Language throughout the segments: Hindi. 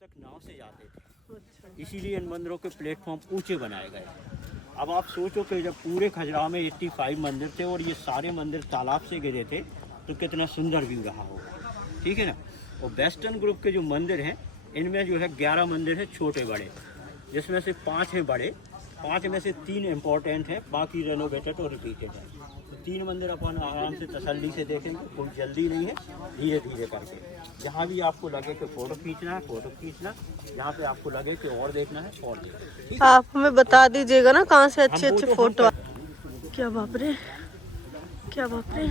तक नाव से जाते थे, इसीलिए इन मंदिरों के प्लेटफॉर्म ऊंचे बनाए गए। अब आप सोचो कि जब पूरे खजुराहो में 85 मंदिर थे और ये सारे मंदिर तालाब से गिरे थे तो कितना सुंदर व्यू रहा होगा, ठीक है ना। और वेस्टर्न ग्रुप के जो मंदिर हैं इनमें जो है 11 मंदिर हैं छोटे बड़े, जिसमें से 5 हैं बड़े, 5 में से 3 इम्पोर्टेंट हैं, बाकी रेनोवेटेड और रिपीटेड हैं। तो 3 मंदिर अपन आराम से तसल्ली से देखेंगे, कोई जल्दी नहीं है, धीरे धीरे करके। जहाँ भी आपको लगे कि फ़ोटो खींचना है फ़ोटो खींचना, जहाँ पे आपको लगे कि और देखना है और देखना। आप हमें बता दीजिएगा ना कहाँ से अच्छे अच्छे फोटो। क्या बाप रे, क्या बाप रे।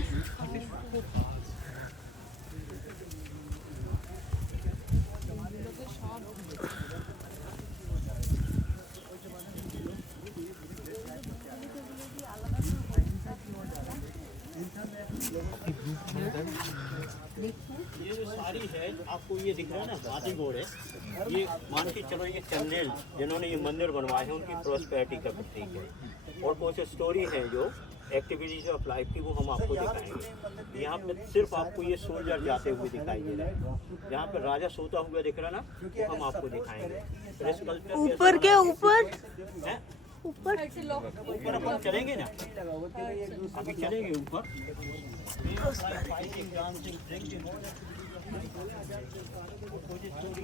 ये जो सारी है आपको ये दिख रहा है ना, हाथी घोड़े, ये मान के चलो ये चंदेल जिन्होंने ये मंदिर बनवाए हैं उनकी प्रोस्पेरिटी का प्रतीक है। और कुछ स्टोरी है जो एक्टिविटीज ऑफ लाइफ की वो हम आपको दिखाएंगे। यहाँ पे सिर्फ आपको ये सोल्जर जाते हुए दिखाई दे रहा है, जहाँ पे राजा सोता हुआ दिख रहा ना वो हम आपको दिखाएंगे। ऊपर के ऊपर ऊपर अपन चलेंगे ना, अभी चलेंगे ऊपर।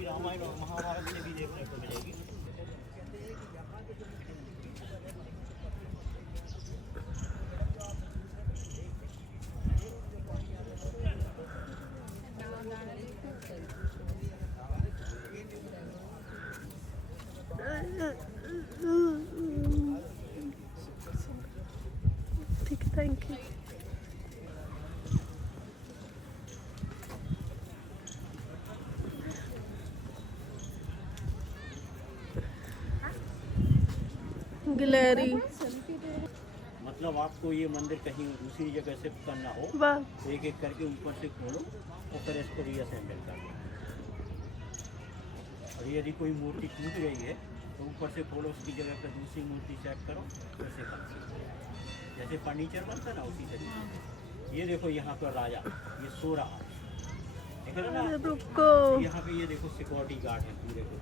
रामायण और महाभारत से भी देखने को मिलेगी। Thank you. गैलरी मतलब आपको ये मंदिर कहीं दूसरी जगह शिफ्ट करना हो तो एक एक करके ऊपर से खोलो और फिर इसको रीअसेंबल कर लो। और यदि कोई मूर्ति टूट गई है तो ऊपर से खोलो, उसकी जगह पर दूसरी मूर्ति सेट करो, फिर से कर। जैसे फर्नीचर बनता है ना उसी तरीके से। ये देखो यहाँ पर राजा ये सो रहा है, देख रहे ना। रुको, यहाँ पे ये देखो सिक्योरिटी गार्ड है पूरे को।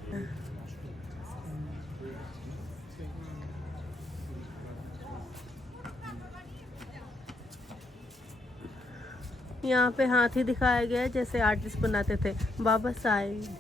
यहाँ पे हाथी दिखाया गया है जैसे आर्टिस्ट बनाते थे, बाबा साहेब।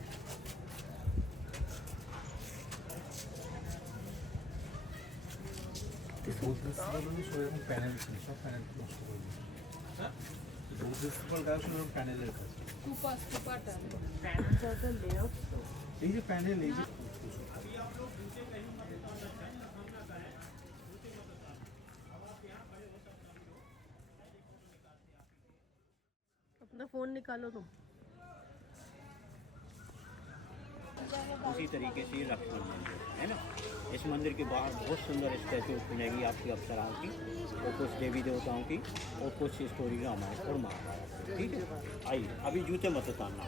अपना फोन निकालो तुम। उसी तरीके से ये लक्ष्मण मंदिर है ना। इस मंदिर के बाहर बहुत सुंदर स्टैचू मिलेगी आपकी अप्सराओं की और कुछ देवी देवताओं की और कुछ स्टोरी रामायण और महाभारत। ठीक है, आइए अभी जूते मत उतारना।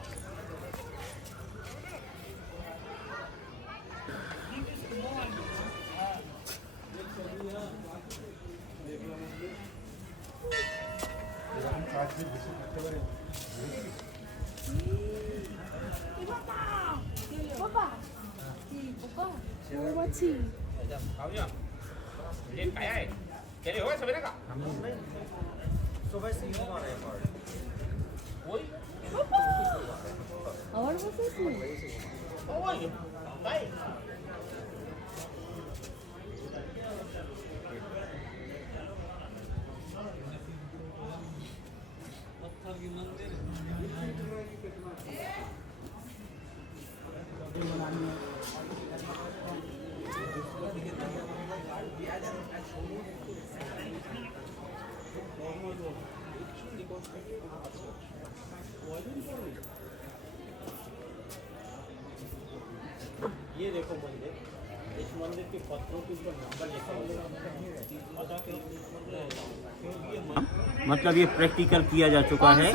ये देखो मंदिर, इस मंदिर के पत्थरों के ऊपर नंबर लिखा हुआ है। मतलब ये प्रैक्टिकल किया जा चुका है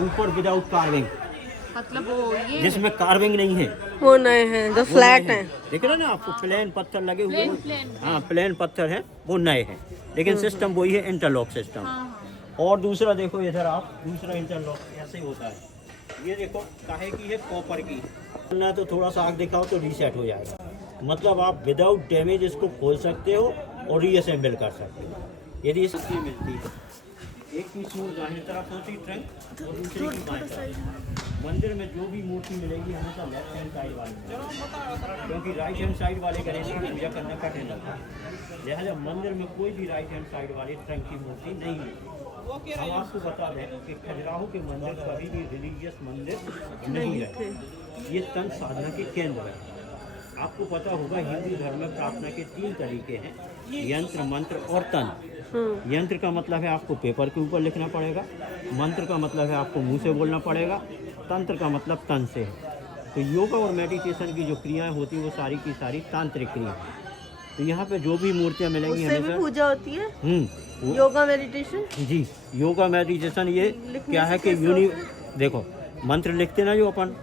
ऊपर विदाउट कार्विंग, मतलब वो ये जिसमें कार्विंग नहीं है वो नए हैं जो फ्लैट हैं। देख रहे ना आपको प्लेन पत्थर लगे हुए। हाँ प्लेन पत्थर है वो नए हैं, लेकिन सिस्टम वही है इंटरलॉक सिस्टम। और दूसरा देखो इधर आप, दूसरा इंटरलॉक ऐसे होता है, ये देखो काहे की है, कॉपर की ना, तो थोड़ा सा आग दिखाओ तो रीसेट हो जाएगा। मतलब आप विदाउट डैमेज इसको खोल सकते हो और रीअसेंबल कर सकते हो। यदि इसकी मिलती है एक की सूर दाहिनी तरफ होती ट्रंक और दूसरी की बाएं तरफ। मंदिर में जो भी मूर्ति मिलेगी हमेशा लेफ्ट हैंड साइड वाली मिलेगी, क्योंकि राइट हैंड साइड वाले गणेश की पूजा करना कठिन लगता है। लिहाजा मंदिर में कोई भी राइट हैंड साइड वाली ट्रंक की मूर्ति नहीं मिलती। हम आपको बता दें कि खजुराहो के मंदिर कभी भी रिलीजियस मंदिर नहीं रहे, ये तंत्र साधना के केंद्र है। आपको पता होगा हिंदू धर्म में प्रार्थना के 3 तरीके हैं, यंत्र, मंत्र और तंत्र। यंत्र का मतलब है आपको पेपर के ऊपर लिखना पड़ेगा, मंत्र का मतलब है आपको मुंह से बोलना पड़ेगा, तंत्र का मतलब तन से है। तो योगा और मेडिटेशन की जो क्रियाएं होती हैं वो सारी की सारी तांत्रिक क्रिया हैं। तो यहाँ पे जो भी मूर्तियाँ मिलेंगी उससे भी पूजा होती है, वो- योगा मेडिटेशन। जी, योगा मेडिटेशन ये क्या है कि देखो मंत्र लिखते ना, जो अपन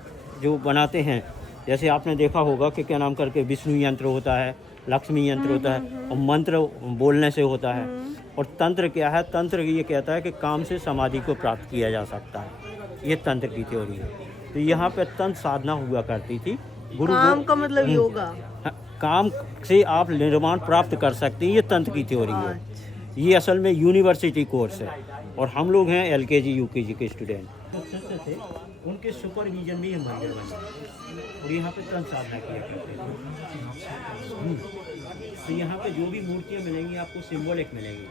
जो बनाते हैं, जैसे आपने देखा होगा कि क्या नाम करके विष्णु यंत्र होता है, लक्ष्मी यंत्र होता है, और मंत्र बोलने से होता है। और तंत्र क्या है, तंत्र ये कहता है कि काम से समाधि को प्राप्त किया जा सकता है, ये तंत्र की थ्योरी है। तो यहाँ पे तंत्र साधना हुआ करती थी। काम का मतलब योगा, हाँ, काम से आप निर्माण प्राप्त कर सकते हैं, ये तंत्र की थ्योरी है। ये असल में यूनिवर्सिटी कोर्स है और हम लोग हैं LKG UKG के स्टूडेंट। शिष्य थे, उनके सुपरविजन में ये मंदिर बना और यहाँ पे तंत्र साधना किया करते थे। तो यहाँ पे जो भी मूर्तियाँ मिलेंगी आपको सिंबॉलिक मिलेंगी।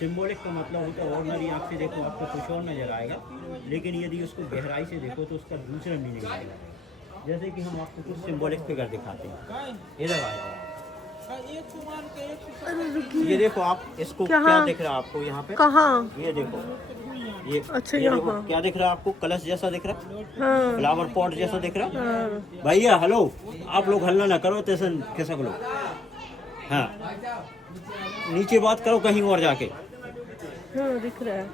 सिंबॉलिक का मतलब होता है ऑर्डिनरी आँख से देखो आपको कुछ और नजर आएगा, लेकिन यदि उसको गहराई से देखो तो उसका दूसरा मीनिंग आएगा। जैसे कि हम आपको कुछ सिंबॉलिक फिगर दिखाते हैं, इधर आएगा। ये देखो आप, इसको क्या दिख रहा है आपको यहाँ पे? कहाँ? ये देखो, ये अच्छा, ये देखो क्या दिख रहा है आपको? कलश जैसा दिख रहा है, हाँ, फ्लावर पॉट जैसा दिख रहा है। हाँ। भैया हेलो, आप लोग हल्ला ना करो, तैसे कैसा बोलो, हाँ नीचे बात करो कहीं और जाके। हाँ, दिख रहा है।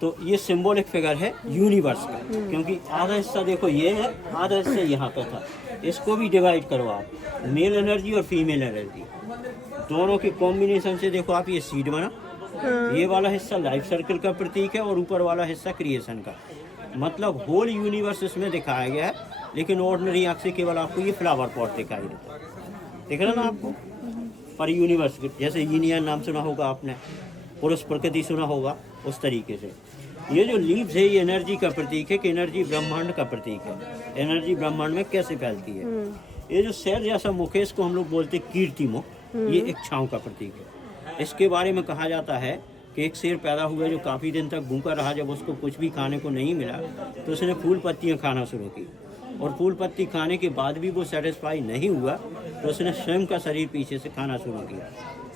तो ये सिंबॉलिक फिगर है यूनिवर्स का, क्योंकि आधा हिस्सा देखो ये है, आधा हिस्सा यहाँ पे था। इसको भी डिवाइड करो आप, मेल एनर्जी और फीमेल एनर्जी दोनों के कॉम्बिनेशन से देखो आप, ये सीड बना। ये वाला हिस्सा लाइफ सर्कल का प्रतीक है और ऊपर वाला हिस्सा क्रिएशन का। मतलब होल यूनिवर्स इसमें दिखाया गया है, लेकिन ऑर्डिनरी आँख से केवल आपको ये फ्लावर पॉट दिखाई देता है। दिख रहा ना आपको? पर यूनिवर्स जैसे यूनियन नाम सुना होगा आपने, पुरुष प्रकृति सुना होगा, उस तरीके से ये जो लीव्स है ये एनर्जी का प्रतीक है कि एनर्जी ब्रह्मांड का प्रतीक है। एनर्जी ब्रह्मांड में कैसे फैलती है। ये जो शेर जैसा मुख है इसको हम लोग बोलते हैं कीर्ति मुख, ये इच्छाओं का प्रतीक है। इसके बारे में कहा जाता है कि एक शेर पैदा हुआ जो काफ़ी दिन तक भूखा रहा। जब उसको कुछ भी खाने को नहीं मिला तो उसने फूल पत्तियाँ खाना शुरू की, और फूल पत्ती खाने के बाद भी वो सेटिस्फाई नहीं हुआ तो उसने स्वयं का शरीर पीछे से खाना शुरू किया।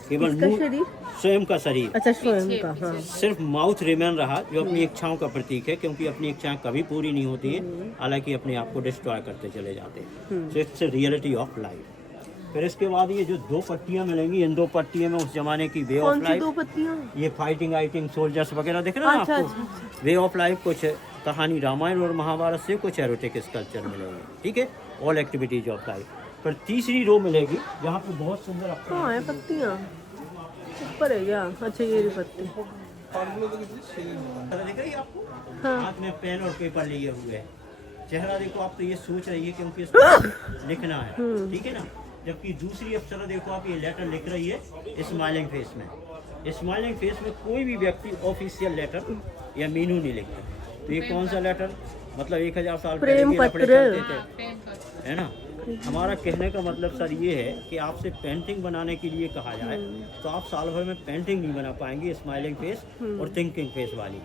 केवल मुंह, स्वयं का शरीर, अच्छा स्वयं का, हाँ। सिर्फ माउथ रिमेन रहा, जो अपनी इच्छाओं का प्रतीक है, क्योंकि अपनी इच्छाएं कभी पूरी नहीं होती हैं, हालांकि अपने आप को डिस्ट्रॉय करते चले जाते हैं। So it's reality of life. फिर इसके बाद ये जो 2 पट्टियां मिलेंगी, इन 2 पट्टियों में उस जमाने की वे ऑफ लाइफ, 2 पत्तियां, ये फाइटिंग आइटिंग सोल्जर्स वगैरह दिख रहे हैं अच्छा, आपको। अच्छा। वे ऑफ लाइफ कुछ कहानी रामायण और महाभारत से, कुछ एरोटिक स्कल्पचर मिलेंगे, ठीक है, ऑल एक्टिविटीज ऑफ लाइफ। फिर तीसरी रो मिलेगी जहाँ पे बहुत सुंदर कहाँ है पत्तियां? ऊपर है क्या? अच्छा ये रही पत्ती। दिख रही है आपको? हाँ। हाथ में पेन और पेपर लिए हुए है, चेहरा देखो आप, तो ये सोच रही है क्योंकि इसको लिखना है, ठीक है ना। जबकि दूसरी अप्सरा देखो आप, ये लेटर लिख रही है स्माइलिंग फेस में। स्माइलिंग फेस में कोई भी व्यक्ति ऑफिशियल लेटर या मीनू नहीं लिखता। तो ये कौन सा लेटर, मतलब 1000 साल पहले प्रेम ये लफड़े पत्र। चलते थे, है ना। हमारा कहने का मतलब सर ये है कि आपसे पेंटिंग बनाने के लिए कहा जाए तो आप साल भर में पेंटिंग नहीं बना पाएंगे स्माइलिंग फेस और थिंकिंग फेस वाली।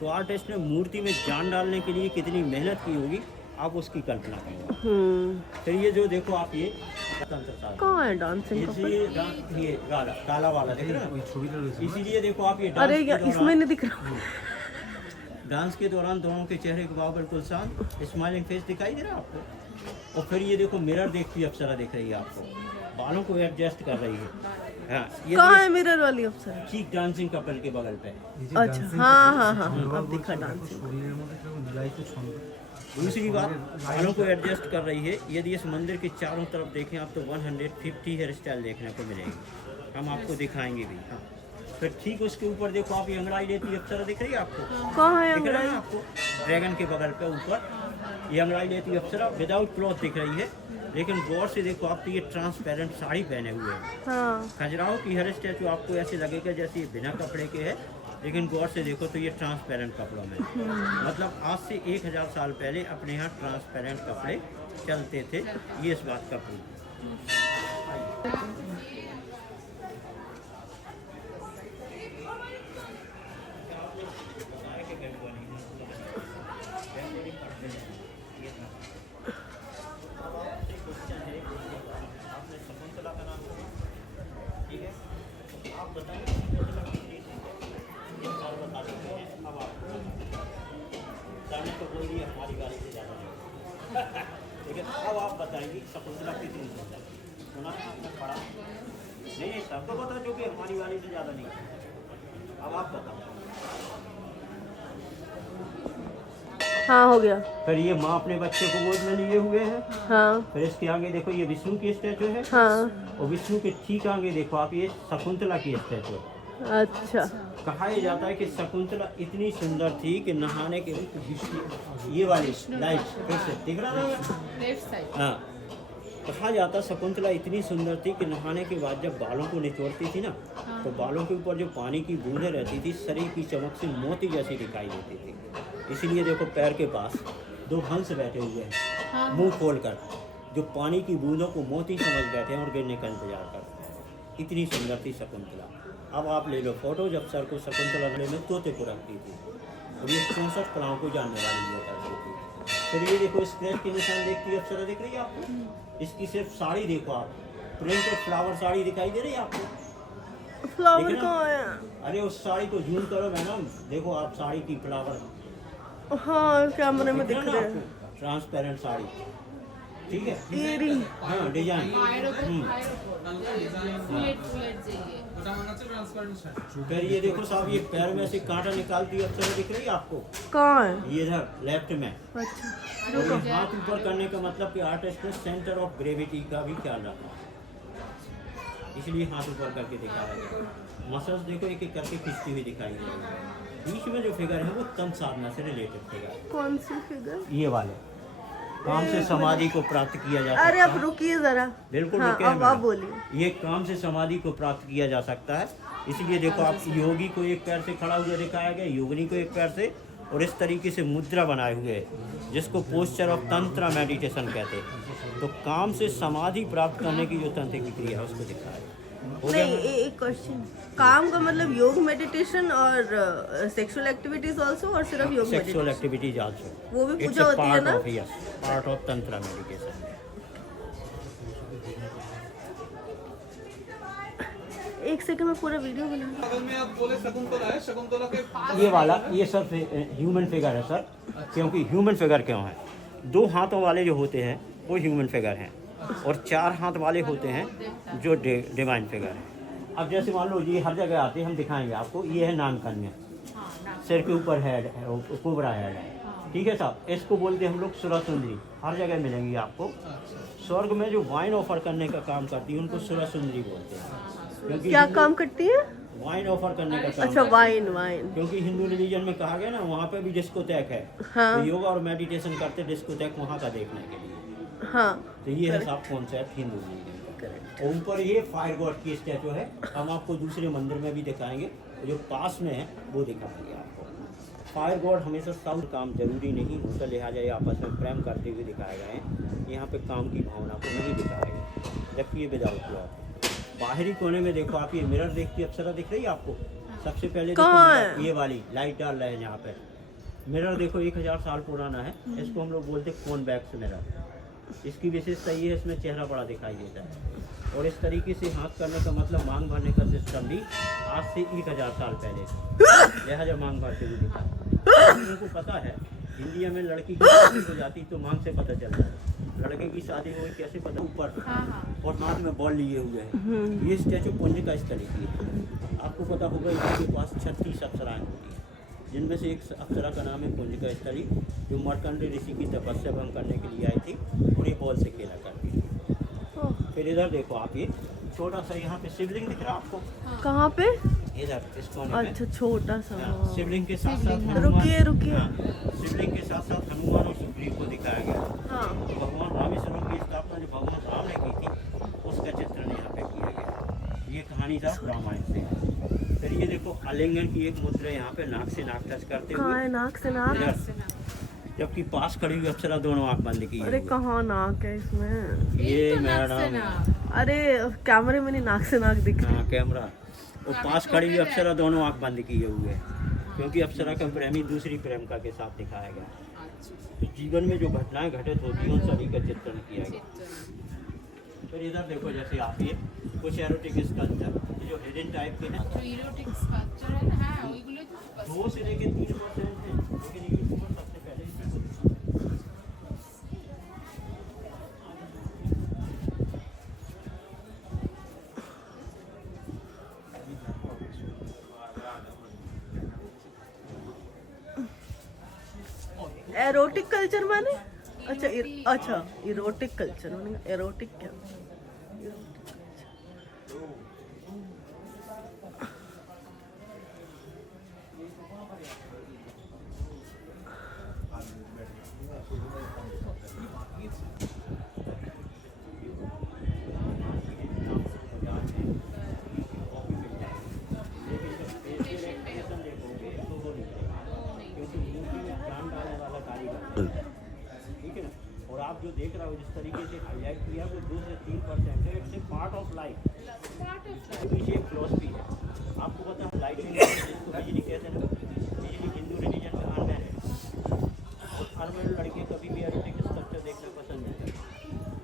तो आर्टिस्ट ने मूर्ति में जान डालने के लिए कितनी मेहनत की होगी, आप उसकी कल्पना करें। फिर ये जो देखो आप, ये कहाँ है डांसिंग कपल? ये काला वाला देख रहे हैं, इसीलिए देखो आप, ये अरे यार इसमें नहीं दिख रहा। डांस के दौरान दोनों के चेहरे के भाव बिल्कुल शांत, स्माइलिंग फेस दिखाई दे रहा है आपको। और फिर ये देखो मिरर देखती है अप्सरा, दिख रही है आपको, बालों को एडजस्ट कर रही है। हाँ, ये कहाँ है मिरर वाली अप्सरा? चीक डांसिंग कपल के बगल पे। अच्छा, हाँ हाँ हाँ, अब दिखा डांसिंग। दूसरी बात, बालों को एडजस्ट कर रही है। यदि इस मंदिर के चारों तरफ देखें आप तो 150 हेयर स्टाइल देखने को मिलेगी, हम आपको दिखाएंगे भी। हाँ, फिर ठीक उसके ऊपर देखो आप, ये अंगड़ाई लेती है अप्सरा, दिख रही है आपको? कहाँ है दिख रहा है अंगड़ाई? आपको? ड्रैगन के बगल पे ऊपर ये अंगड़ाई लेती अप्सरा विदाउट क्लॉथ दिख रही है, लेकिन गौर से देखो आप तो ये ट्रांसपेरेंट साड़ी पहने हुए हैं। हाँ खजुराहो की हर स्टैचू आपको ऐसे लगेगा जैसे ये बिना कपड़े के है, लेकिन गौर से देखो तो ये ट्रांसपेरेंट कपड़ों में, मतलब आज से 1000 साल पहले अपने यहाँ ट्रांसपेरेंट कपड़े चलते थे, ये इस बात का प्रूफ। तो बोल दिया हमारी गाड़ी से ज़्यादा नहीं, लेकिन अब आप बताइए शकुंतला कितनी सुंदर, सुना आपने पढ़ा नहीं, सब तो बता जो कि हमारी गाड़ी से ज़्यादा नहीं, अब आप बताओ। हाँ हो गया। फिर ये माँ अपने बच्चे को गोद में लिए हुए हैं। हाँ फिर इसके आगे देखो ये विष्णु की स्टैचू है। हाँ और विष्णु के ठीक आगे देखो आप ये शकुंतला की स्टैचू है। अच्छा कहा यह जाता है कि शकुंतला इतनी सुंदर थी कि नहाने के ये वाली लाइट फिर से दिख रहा है, लेफ्ट साइड। हाँ, कहा जाता शकुंतला इतनी सुंदर थी कि नहाने के बाद जब बालों को निचोड़ती थी ना, तो बालों के ऊपर जो पानी की बूंदें रहती थी शरीर की चमक से मोती जैसी दिखाई देती थी। इसीलिए देखो पैर के पास 2 हंस बैठे हुए हैं मुंह खोलकर, जो पानी की बूंदों को मोती समझ बैठे हैं और गिरने का इंतजार करते हैं। इतनी सुंदर थी शकुंतला। अब आप ले लो फोटो, जब सर को शकुंतला गले में तोते को रखती थी और ये 64 कलाओं को जानने वाली हुआ करती थी। फिर ये देखो स्क्रैच के निशान देखती है, अप्सरा दिख रही है आपको? इसकी सिर्फ साड़ी देखो आप, प्रिंटेड फ्लावर साड़ी दिखाई दे रही है आपको? फ्लावर देखना? कहाँ है? अरे उस साड़ी को जूम करो मैडम, देखो आप साड़ी की फ्लावर हाँ कैमरे में दिख रहे हैं। ट्रांसपेरेंट साड़ी, ठीक है, इयरिंग। हाँ डिजाइन। फिर ये देखो साहब ये पैर में से कांटा निकालती है, अप्सरा दिख रही है आपको? कहाँ है? ये इधर लेफ्ट में। अच्छा और ये हाथ ऊपर करने का मतलब कि आर्टिस्ट ने सेंटर ऑफ ग्रेविटी का भी ख्याल रखा, इसलिए हाथ ऊपर करके दिखाया गया। मसल्स देखो एक एक करके खींचती हुई दिखाई दे रही है। बीच में जो फिगर है वो तम साधना से रिलेटेड फिगर। कौन सी फिगर? ये वाले काम से समाधि को प्राप्त किया जा सकता है। अरे अब रुकिए जरा। बिल्कुल हाँ, रुके अब आप बोलिए। ये काम से समाधि को प्राप्त किया जा सकता है, इसलिए देखो आप योगी को एक पैर से खड़ा हुआ दिखाया गया, योगिनी को एक पैर से, और इस तरीके से मुद्रा बनाए हुए है जिसको पोस्चर ऑफ तंत्र मेडिटेशन कहते हैं। तो काम से समाधि प्राप्त करने की जो तंत्र की क्रिया है उसको दिखाया है। नहीं एक क्वेश्चन, काम का मतलब योग मेडिटेशन और सेक्सुअल एक्टिविटीज आल्सो, और सिर्फ योग सेक्सुअल मेडिटेशन? एक्टिविटीज आल्सो, वो भी पूजा होती है ना? पार्ट ऑफ तंत्र मेडिटेशन। एक सेकंड में पूरा वीडियो बना। अगर मैं आप बोले शकुंतला है, शकुंतला के ये वाला ये सब ह्यूमन फिगर है सर, क्योंकि ह्यूमन फिगर क्यों है? 2 हाथों वाले जो होते हैं वो ह्यूमन फिगर हैं, और 4 हाथ वाले होते हैं जो डिवाइन फिगर है। अब जैसे मान लो ये हर जगह आते हैं, हम दिखाएंगे आपको। ये है नान कन्या, सिर के ऊपर हेड है, कोबरा हेड है, ठीक है साहब। इसको बोलते हैं हम लोग सुरा सुंदरी, हर जगह मिलेंगी आपको। स्वर्ग में जो वाइन ऑफर करने का काम करती है उनको सुरा सुंदरी बोलते हैं, क्योंकि क्या काम करती है? वाइन ऑफर करने का काम अच्छा करती है। Wine wine. क्योंकि हिंदू रिलीजन में कहा गया ना, वहाँ पे भी डिस्कोथेक है। हाँ। तो योगा और मेडिटेशन करते डिस्कोथेक वहाँ का देखने के लिए। हाँ तो ये है साहब कॉन्सेप्ट हिंदू रिलीजन का। और ऊपर ये फायर गॉड की स्टैचू है, हम आपको दूसरे मंदिर में भी दिखाएंगे, जो पास में है वो दिखाएंगे आपको। फायर गॉड हमेशा साउथ काम जरूरी नहीं होता, लिहाजा ये आपस में प्रेम करते हुए दिखाए गए हैं। यहाँ पे काम की भावना को नहीं दिखाया गया, जबकि ये विदाउट क्लॉथ। बाहरी कोने में देखो आप, ये मिरर देखती अप्सरा दिख रही है आपको? सबसे पहले देखो मिरर, ये वाली लाइट डाल रहे हैं यहाँ पे। मिरर देखो 1000 साल पुराना है, इसको हम लोग बोलते हैं कॉन्वेक्स मिरर। इसकी विशेषता ये है, इसमें चेहरा बड़ा दिखाई देता है। और इस तरीके से हाथ करने का मतलब मांग भरने का सिस्टम भी आज से 1000 साल पहले लिहाजा मांग भरते हुए दिखा। उनको पता है इंडिया में लड़की की शादी हो जाती तो मांग से पता चल रहा है, लड़के की शादी हुई कैसे पता? ऊपर और हाथ में बॉल लिए हुए हैं। ये स्टैचू पुंज का इस तरीके है। आपको पता होगा इसके पास 36 अप्सराएं होती हैं, जिनमें से एक अप्सरा का नाम है पुंज का स्थली, जो मार्कंडेय ऋषि की तपस्या भंग करने के लिए आई थी और ये बॉल से खेला करती थी। फिर इधर देखो आप, ये छोटा सा यहाँ पे शिवलिंग दिख रहा है आपको? कहाँ पे? इधर इस कोने में। अच्छा छोटा सा। शिवलिंग के साथ साथ रुकिए रुकिए। शिवलिंग के साथ साथ हनुमान और सुग्रीव शिवजी को दिखाया गया है। हाँ तो भगवान रामेश्वरम की स्थापना जो भगवान राम ने की थी उसका चित्रण यहाँ पे किया गया। ये कहानी था रामायण से। फिर ये देखो आलिंगन की एक मुद्रा यहाँ पे नाक से नाक टच करते कहाँ हुए है नाक से नाक? इधर, जबकि पास खड़ी हुई अप्सरा दोनों आंख बंद की अरे है। कहाँ नाक है इसमें? ये मैडम अरे कैमरे में नहीं नाक से नाक दिख रही। हाँ कैमरा, वो पास खड़ी हुई अप्सरा दोनों आंख बंद किए हुए है, क्योंकि अप्सरा का प्रेमी दूसरी प्रेमिका के साथ दिखाया गया। तो जीवन में जो घटनाएं घटित होती हैं उन सभी का चित्रण किया गया। फिर इधर देखो जैसे आप ये कुछ एरोटिक स्कल्पचर जो हिडन टाइप के हैं, হ্যাঁ ওইগুলো তো 2 से लेके 3% है, लेकिन यूट्यूब पर सबसे पहले इसी को दिखाया। एरोटिक कल्चर माने? अच्छा अच्छा इरोटिक कल्चर माने एरोटिक क्या? ठीक है ना, और आप जो देख रहे हो जिस तरीके से हाईलाइट किया वो 2 से 3% है। It's a part of life. पीछे एक फिलॉसफी है, आपको पता है लाइटिंग जिसको बिजली कहते हैं ना, बिजली हिंदू रिलीजन का अनमैन है। और अनमैन लड़के कभी भी एरोटिक स्ट्रक्चर देखना पसंद नहीं करते।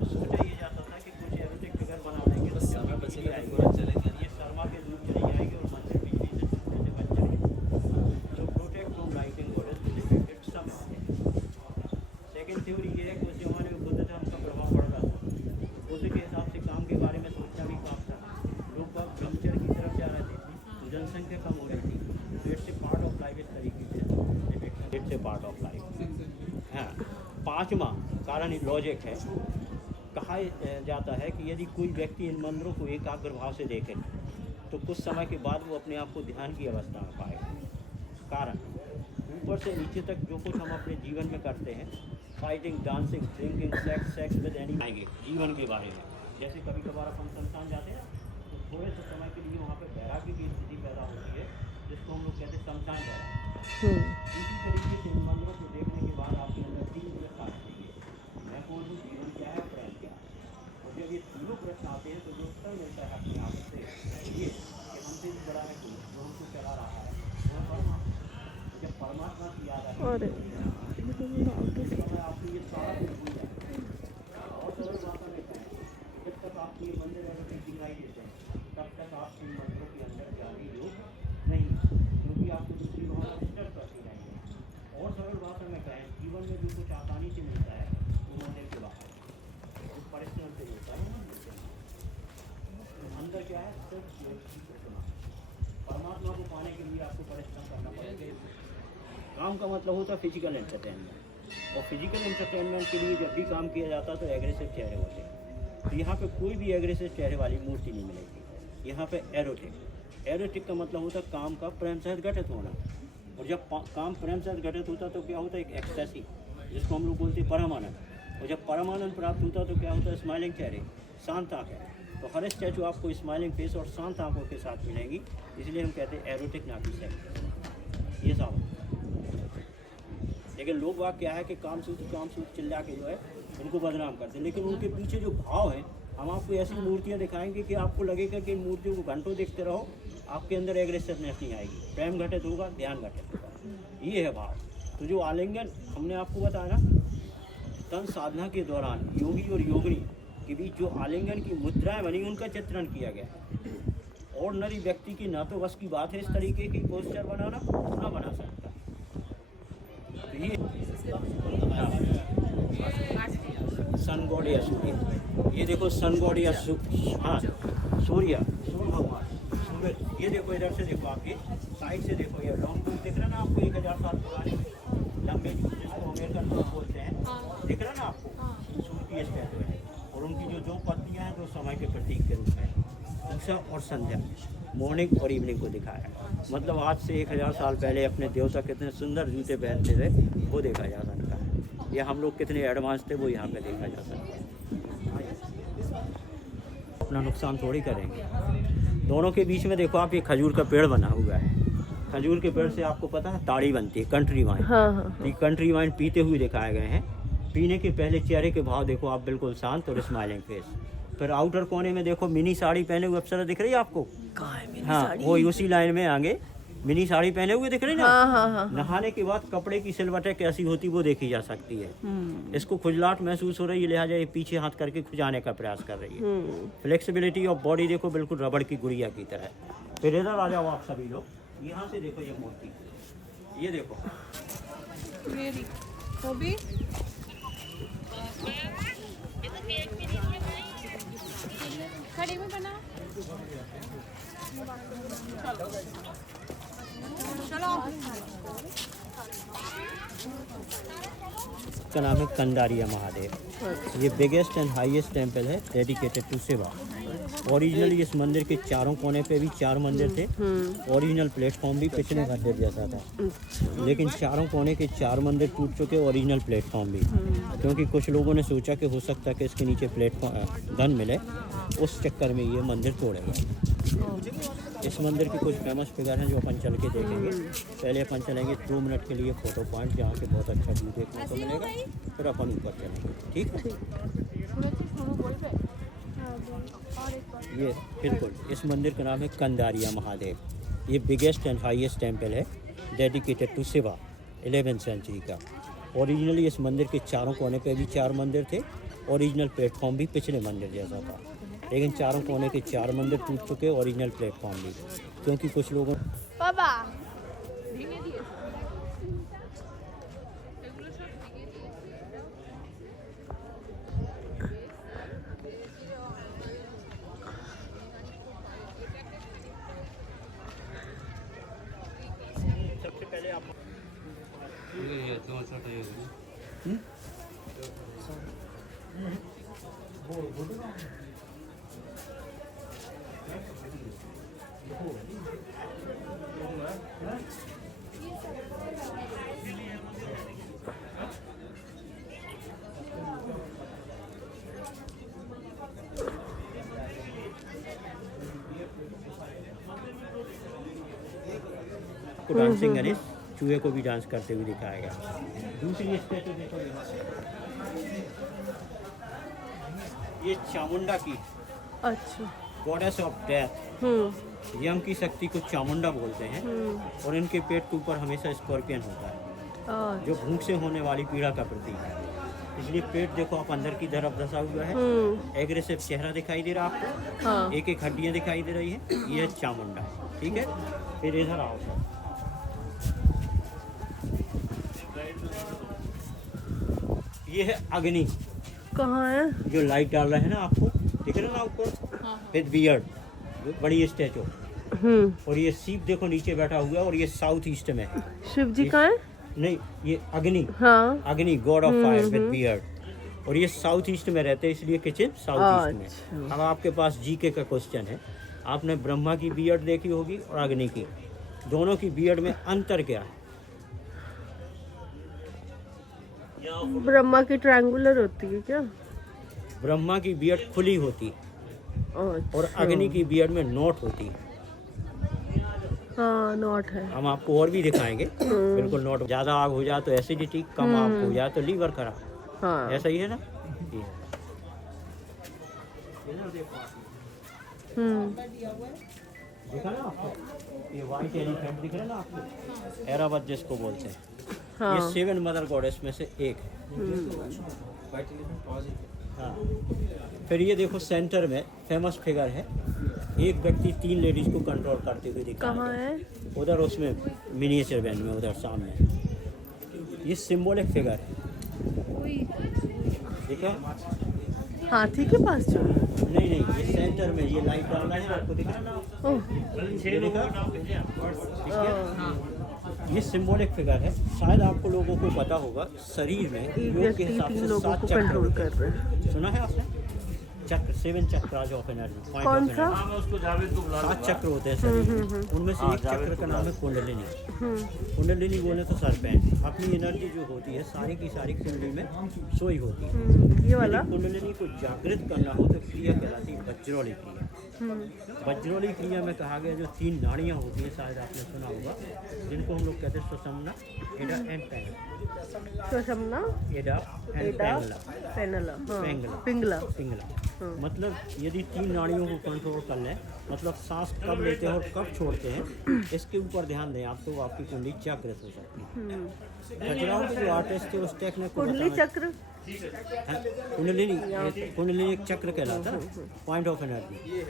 तो सोचा ये जाता था कि कुछ एरोटिक फिगर बना देंगे तो जब बिजली आएगी ये शर्मा के दूर चली जाएगी और मंदिर बिजली से छूटने से बच जाएगी। तो protect from lighting second theory ये है कि उस जमाने में बुद्ध धर्म का प्रभाव पड़ रहा था। बुद्ध के हिसाब से काम के बारे में सोचना भी काम था। लोग बहुत ब्रह्मचर्य की तरफ जा रहे थे तो जनसंख्या कम हो रही थी। तो it's a part of life इस तरीके से, it's a part of life. हाँ, 5वां कारण लॉजिक है। कहा जाता है कि यदि कोई व्यक्ति इन मंदिरों को एकाग्र भाव से देखे तो कुछ समय के बाद वो अपने आप को ध्यान की अवस्था में पाएगा। कारण ऊपर से नीचे तक जो कुछ हम अपने जीवन में करते हैं, fighting, dancing, drinking, sex with any, आएंगे जीवन के बारे में। जैसे कभी कभार हम शमशान जाते हैं तो थोड़े से समय के लिए वहाँ पे बैरागी की स्थिति पैदा होती है, जिसको हम लोग कहते हैं शमशान बैराग। इसी तरीके से इन मंदिरों को देखने के बाद आपके अंदर 3 प्रश्न आने चाहिए। मैं कौन हूँ, जीवन क्या है, प्रेम क्या है। और जब ये तीनों प्रश्न आते हैं तो जो उत्तर मिलता है अपने आप से ये कि हमसे भी बड़ा है कोई जो हमको चला रहा है, वह परमात्मा। जब परमात्मा की याद आती है आपको ये सारा कुछ भूल जाए। और सरल भाषा में कहें, जब तक आपको ये मंदिर एरोटिक दिखाई देते हैं तब तक आप इन मंदिरों के अंदर जाने योग नहीं, क्योंकि आपको दूसरी भाषा डिस्टर्ब करती रहेंगे। और सरल भाषा में कहें, जीवन में जो कुछ आसानी से मिलता है वो मंदिर के बाहर, जो परिश्रम से मिलता है वो मंदिर के बाहर। अंदर क्या है, परमात्मा को पाने के लिए आपको परिश्रम करना पड़ेगा। काम का मतलब होता है फिजिकल एंटरटेनमेंट, और फिजिकल एंटरटेनमेंट के लिए जब भी काम किया जाता है तो एग्रेसिव चेहरे होते हैं। तो यहाँ पे कोई भी एग्रेसिव चेहरे वाली मूर्ति नहीं मिलेगी। यहाँ पे एरोटिक, एरोटिक का मतलब होता है काम का प्रेम सहित घटित होना। और जब काम प्रेम सहित घटित होता तो क्या होता है, एक एक्सटेसी, जिसको हम लोग बोलते हैं परमानंद। और जब परमानंद प्राप्त होता तो क्या होता है, स्माइलिंग चेहरे, शांत आंखें। तो हर स्टैचू आपको स्माइलिंग फेस और शांत आंखों के साथ मिलेंगी, इसलिए हम कहते हैं एरोटिक ना की सेक्स। ये सब लेकिन लोग वाक क्या है कि कामसूत्र चिल्ला के जो है उनको बदनाम करते हैं, लेकिन उनके पीछे जो भाव है, हम आपको ऐसी मूर्तियाँ दिखाएंगे कि आपको लगेगा कि इन मूर्तियों को घंटों देखते रहो, आपके अंदर एग्रेसिवनेस नहीं आएगी, प्रेम घटित होगा, ध्यान घटित होगा। ये है भाव। तो जो आलिंगन हमने आपको बताया ना, तन साधना के दौरान योगी और योगिनी के बीच जो आलिंगन की मुद्राएं बनी उनका चित्रण किया गया। ऑर्डिनरी व्यक्ति की ना तो बस की बात है इस तरीके की पोस्टर बनाना, ना बना सकता। तो ये सन गॉड या सूर्य, ये देखो सन गॉड या हाँ सूर्य भगवान सूरज। ये देखो इधर से देखो, आपके साइड से देखो, ये लॉन्ग टूथ दिख रहा है ना आपको, 1000 साल पुरानी लंबे जिसको अमेरिकन लोग बोलते हैं, दिख रहा है ना आपको, सूर्य की स्टैचू है। और उनकी जो पत्तियाँ हैं जो समय के प्रतीक के रूप में उषा और संध्या, मॉर्निंग और इवनिंग को दिखाया। मतलब आज से 1000 साल पहले अपने देवता कितने सुंदर जूते पहनते थे वो देखा जा सकता है। ये हम लोग कितने एडवांस थे वो यहाँ पे देखा जा सकता है। अपना नुकसान थोड़ी करेंगे। दोनों के बीच में देखो आप, ये खजूर का पेड़ बना हुआ है। खजूर के पेड़ से आपको पता है ताड़ी बनती है, कंट्री वाइन। हाँ हाँ ये कंट्री वाइन पीते हुए दिखाए गए हैं। पीने के पहले चेहरे के भाव देखो आप, बिल्कुल शांत और स्माइलिंग फेस। फिर आउटर कोने में देखो मिनी साड़ी पहने हुए अप्सरा दिख रही है आपको? कहाँ है मेरी हाँ, साड़ी? वो उसी लाइन में आगे मिनी साड़ी पहने हुए दिख रही ना। हाँ हाँ हाँ। नहाने के बाद कपड़े की सिलवटें कैसी होती वो देखी जा सकती है। इसको खुजलाहट महसूस हो रही है, लिहाजा ये पीछे हाथ करके खुजाने का प्रयास कर रही है। फ्लेक्सिबिलिटी ऑफ बॉडी देखो, बिल्कुल रबड़ की गुड़िया की तरह। फिर इधर आ जाओ आप सभी लोग, यहाँ से देखो ये मूर्ति, ये देखो मेरी वो भी खड़ी में बना। चलो इसका नाम है कंदारिया महादेव। ये बिगेस्ट एंड हाईएस्ट टेम्पल है डेडिकेटेड टू शिवा। ओरिजिनली इस मंदिर के चारों कोने पे भी 4 मंदिर थे। ओरिजिनल प्लेटफॉर्म भी पिछले मंदिर जैसा था, लेकिन चारों कोने के 4 मंदिर टूट चुके, ओरिजिनल प्लेटफॉर्म भी। क्योंकि कुछ लोगों ने सोचा कि हो सकता है कि इसके नीचे प्लेटफॉर्म धन मिले, उस चक्कर में ये मंदिर तोड़े गए। इस मंदिर की कुछ फेमस फिगर हैं जो अपन चल के देखेंगे। पहले अपन चलेंगे 2 मिनट के लिए फोटो पॉइंट, जहाँ के बहुत अच्छा व्यू देखने को मिलेगा। फिर अपन ऊपर चलेंगे, ठीक है? ये बिल्कुल, इस मंदिर का नाम है कंदारिया महादेव। ये बिगेस्ट एंड हाईएस्ट टेम्पल है dedicated to Shiva, 11th century का। ओरिजिनली इस मंदिर के चारों कोने पे भी 4 मंदिर थे। ओरिजिनल प्लेटफॉर्म भी पिछले मंदिर जैसा था, लेकिन चारों कोने के 4 मंदिर टूट चुके, ओरिजिनल प्लेटफॉर्म भी। क्योंकि कुछ लोगों पापा सबसे पहले आप को डांसिंग गणेश चूहे को भी डांस करते हुए दिखाया गया। दूसरी स्टैचू देखो, ये चामुंडा की, अच्छा। गॉडेस ऑफ डेथ, यम की शक्ति को चामुंडा बोलते हैं। और इनके पेट के ऊपर हमेशा स्कॉर्पियन होता है, जो भूख से होने वाली पीड़ा का प्रतीक है। इसलिए पेट देखो आप अंदर की तरफ धंसा हुआ है। एग्रेसिव चेहरा दिखाई दे रहा आपको। हाँ। एक एक हड्डियां दिखाई दे रही है। ये है चामुंडा, ठीक है? फिर इधर आओ सर, ये है अग्नि। कहाँ है? जो लाइट डाल रहे हैं ना आपको, दिख रहा है ना ऊपर, विद बियर्ड, बड़ी स्टैचू। और ये शिव देखो नीचे बैठा हुआ है, और ये साउथ ईस्ट में है। शिव जी कहाँ है? नहीं, ये अग्नि, हाँ। अग्नि God of fire with beard. और ये साउथ ईस्ट में रहते हैं, इसलिए किचन साउथ ईस्ट में। अब आपके पास जीके का क्वेश्चन है। आपने ब्रह्मा की बियर्ड देखी होगी और अग्नि की, दोनों की बियर्ड में अंतर क्या है? ब्रह्मा की ट्रायंगुलर होती है क्या? ब्रह्मा की बियर्ड खुली होती है और अग्नि की बियर्ड में नोट होती है। हाँ, नॉट है। हम आपको और भी दिखाएंगे। बिल्कुल नोट, ज़्यादा आग हो जाए तो एसिडिटी, कम आग हो जाए तो लीवर खराब। हाँ। ऐसा ही है ना? ये देखा ना आपको, ये व्हाइट एलिफेंट दिख रहा है ना आपको, ऐरावत जिसको बोलते हैं। हाँ। ये 7 मदर गॉडेस में से एक है। हाँ। फिर ये देखो सेंटर में फेमस फिगर है, एक व्यक्ति 3 लेडीज को कंट्रोल करते हुए दिखा। कहाँ है? उधर उसमें मिनिएचर वैन में, उधर सामने। ये सिंबॉलिक फिगर है, ठीक है? हाथी के पास जो है? नहीं नहीं, ये सेंटर में ये लाइट डाल रहा है, आपको दिख रहा है ना? ओह। ये दिखा? ये सिंबॉलिक फिगर है। शायद आपको लोगों को पता होगा, शरीर में एक योग के व्यक्ति हिसाब 3 से लोगों 7 को चक्र कंट्रोल होते कर रहे हैं। हैं। सुना है आपने? चक्र, 7 चक्राज ऑफ एनर्जी। कौन सा? 7 चक्र होते हैं शरीर में, उनमें से एक चक्र का नाम है कुंडलिनी। कुंडलिनी बोले तो सरपेंट। अपनी एनर्जी जो होती है सारी की सारी कुंडली में सोई होती है। ये वाला? यदि कुंडलिनी को जागृत करना हो तो क्रिया कहलाती है वज्रोली क्रिया। वज्रोली क्रिया में कहा गया जो 3 नाड़ियाँ होती हैं, शायद आपने सुना होगा, जिनको हम लोग कहते हैं सुषुम्ना, एडा एंड पिंगला। सुषुम्ना, एडा एंड एडा, पिंगला। पेनला, हाँ, पिंगला। पिंगला। पिंगला मतलब यदि 3 नाड़ियों को कंट्रोल कर लें, मतलब सांस कब लेते हैं और कब छोड़ते हैं, इसके ऊपर ध्यान दें आप, तो आपकी कुंडली जागृत हो सकती है। खजुराहो के जो आर्टिस्ट थे उस टेक्निक को कुंडली बताना- चक्र? हाँ, कुंडलिनी एक चक्र कहलाता है, पॉइंट ऑफ एनर्जी।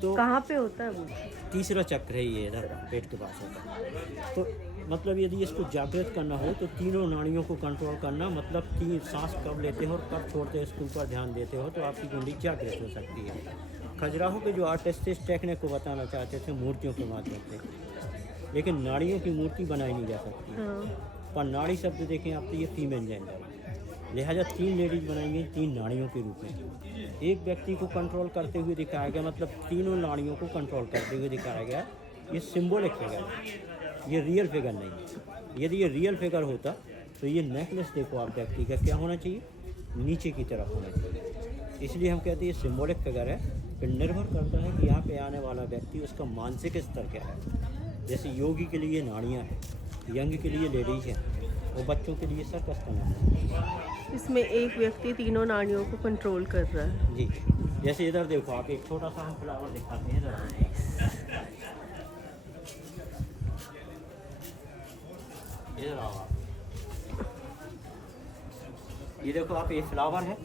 तो कहाँ पे होता है वो? तीसरा चक्र है ये, इधर पेट के पास होता है। तो मतलब यदि इसको जागृत करना हो तो तीनों नाड़ियों को कंट्रोल करना, मतलब 3 सांस कब लेते हो और कब छोड़ते हो इसके ऊपर ध्यान देते हो तो आपकी कुंडली जागृत हो सकती है। खजुराहो के जो आर्टिस्ट इस टेक्निक को बताना चाहते थे मूर्तियों के माध्यम से, लेकिन नाड़ियों की मूर्ति बनाई नहीं जा सकती। हाँ। पर नाड़ी शब्द देखें आप तो ये फीमेल जेंडर, लिहाजा 3 लेडीज बनाएंगे 3 नाड़ियों के रूप में। एक व्यक्ति को कंट्रोल करते हुए दिखाया गया, मतलब तीनों नाड़ियों को कंट्रोल करते हुए दिखाया गया। ये सिंबॉलिक फिगर है, ये रियल फिगर नहीं है। यदि ये रियल फिगर होता तो ये नेकलेस देखो आप व्यक्ति का क्या होना चाहिए, नीचे की तरफ होना चाहिए। इसलिए हम कहते हैं ये सिंबॉलिक फिगर है। फिर निर्भर करता है कि यहाँ पे आने वाला व्यक्ति उसका मानसिक स्तर क्या है। जैसे योगी के लिए नाड़ियाँ हैं, यंग के लिए लेडीज हैं, और बच्चों के लिए सर्कस करना है। इसमें एक व्यक्ति तीनों नाड़ियों को कंट्रोल कर रहा है। जी, जैसे इधर देखो आप, एक छोटा सा हम फ्लावर दिखाते हैं इधर। इधर आओ आप, ये देखो आप, ये फ्लावर है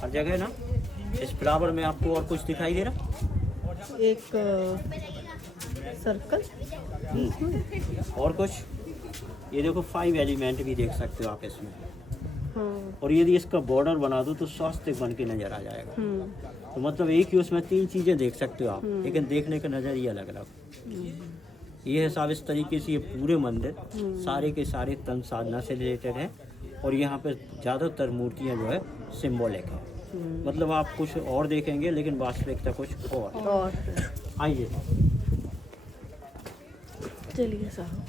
हर जगह ना। इस फ्लावर में आपको और कुछ दिखाई दे रहा? एक सर्कल, और कुछ? ये देखो 5 एलिमेंट भी देख सकते हो आप इसमें। हाँ। और यदि इसका बॉर्डर बना दो तो स्वास्थ्य बन के नजर आ जाएगा। तो मतलब एक ही उसमें 3 चीज़ें देख सकते हो आप, लेकिन देखने का नज़रिया अलग अलग। ये है साहब, इस तरीके से ये पूरे मंदिर सारे के सारे तंत्र साधना से रिलेटेड हैं, और यहाँ पे ज़्यादातर मूर्तियाँ जो है सिंबॉलिक है। मतलब आप कुछ और देखेंगे लेकिन वास्तविकता कुछ और। आइए चलिए साहब।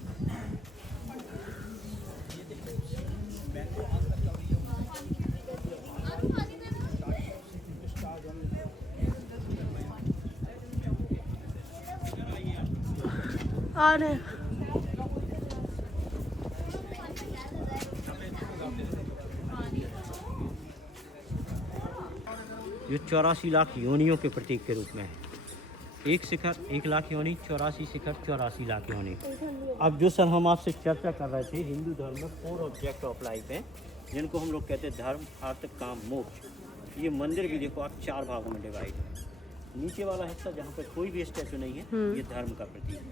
आ रहे हैं। जो 84 लाख योनियों के प्रतीक के रूप में है। एक शिखर 1 लाख योनि, 84 शिखर 84 लाख योनि। अब जो सर हम आपसे चर्चा कर रहे थे, हिंदू धर्म में 4 ऑब्जेक्ट ऑफ लाइफ हैं, जिनको हम लोग कहते हैं धर्म, अर्थ, काम, मोक्ष। ये मंदिर भी देखो आप 4 भागों में डिवाइड है। नीचे वाला हिस्सा जहाँ पे कोई भी स्टैचू नहीं है, ये धर्म का प्रतीक है।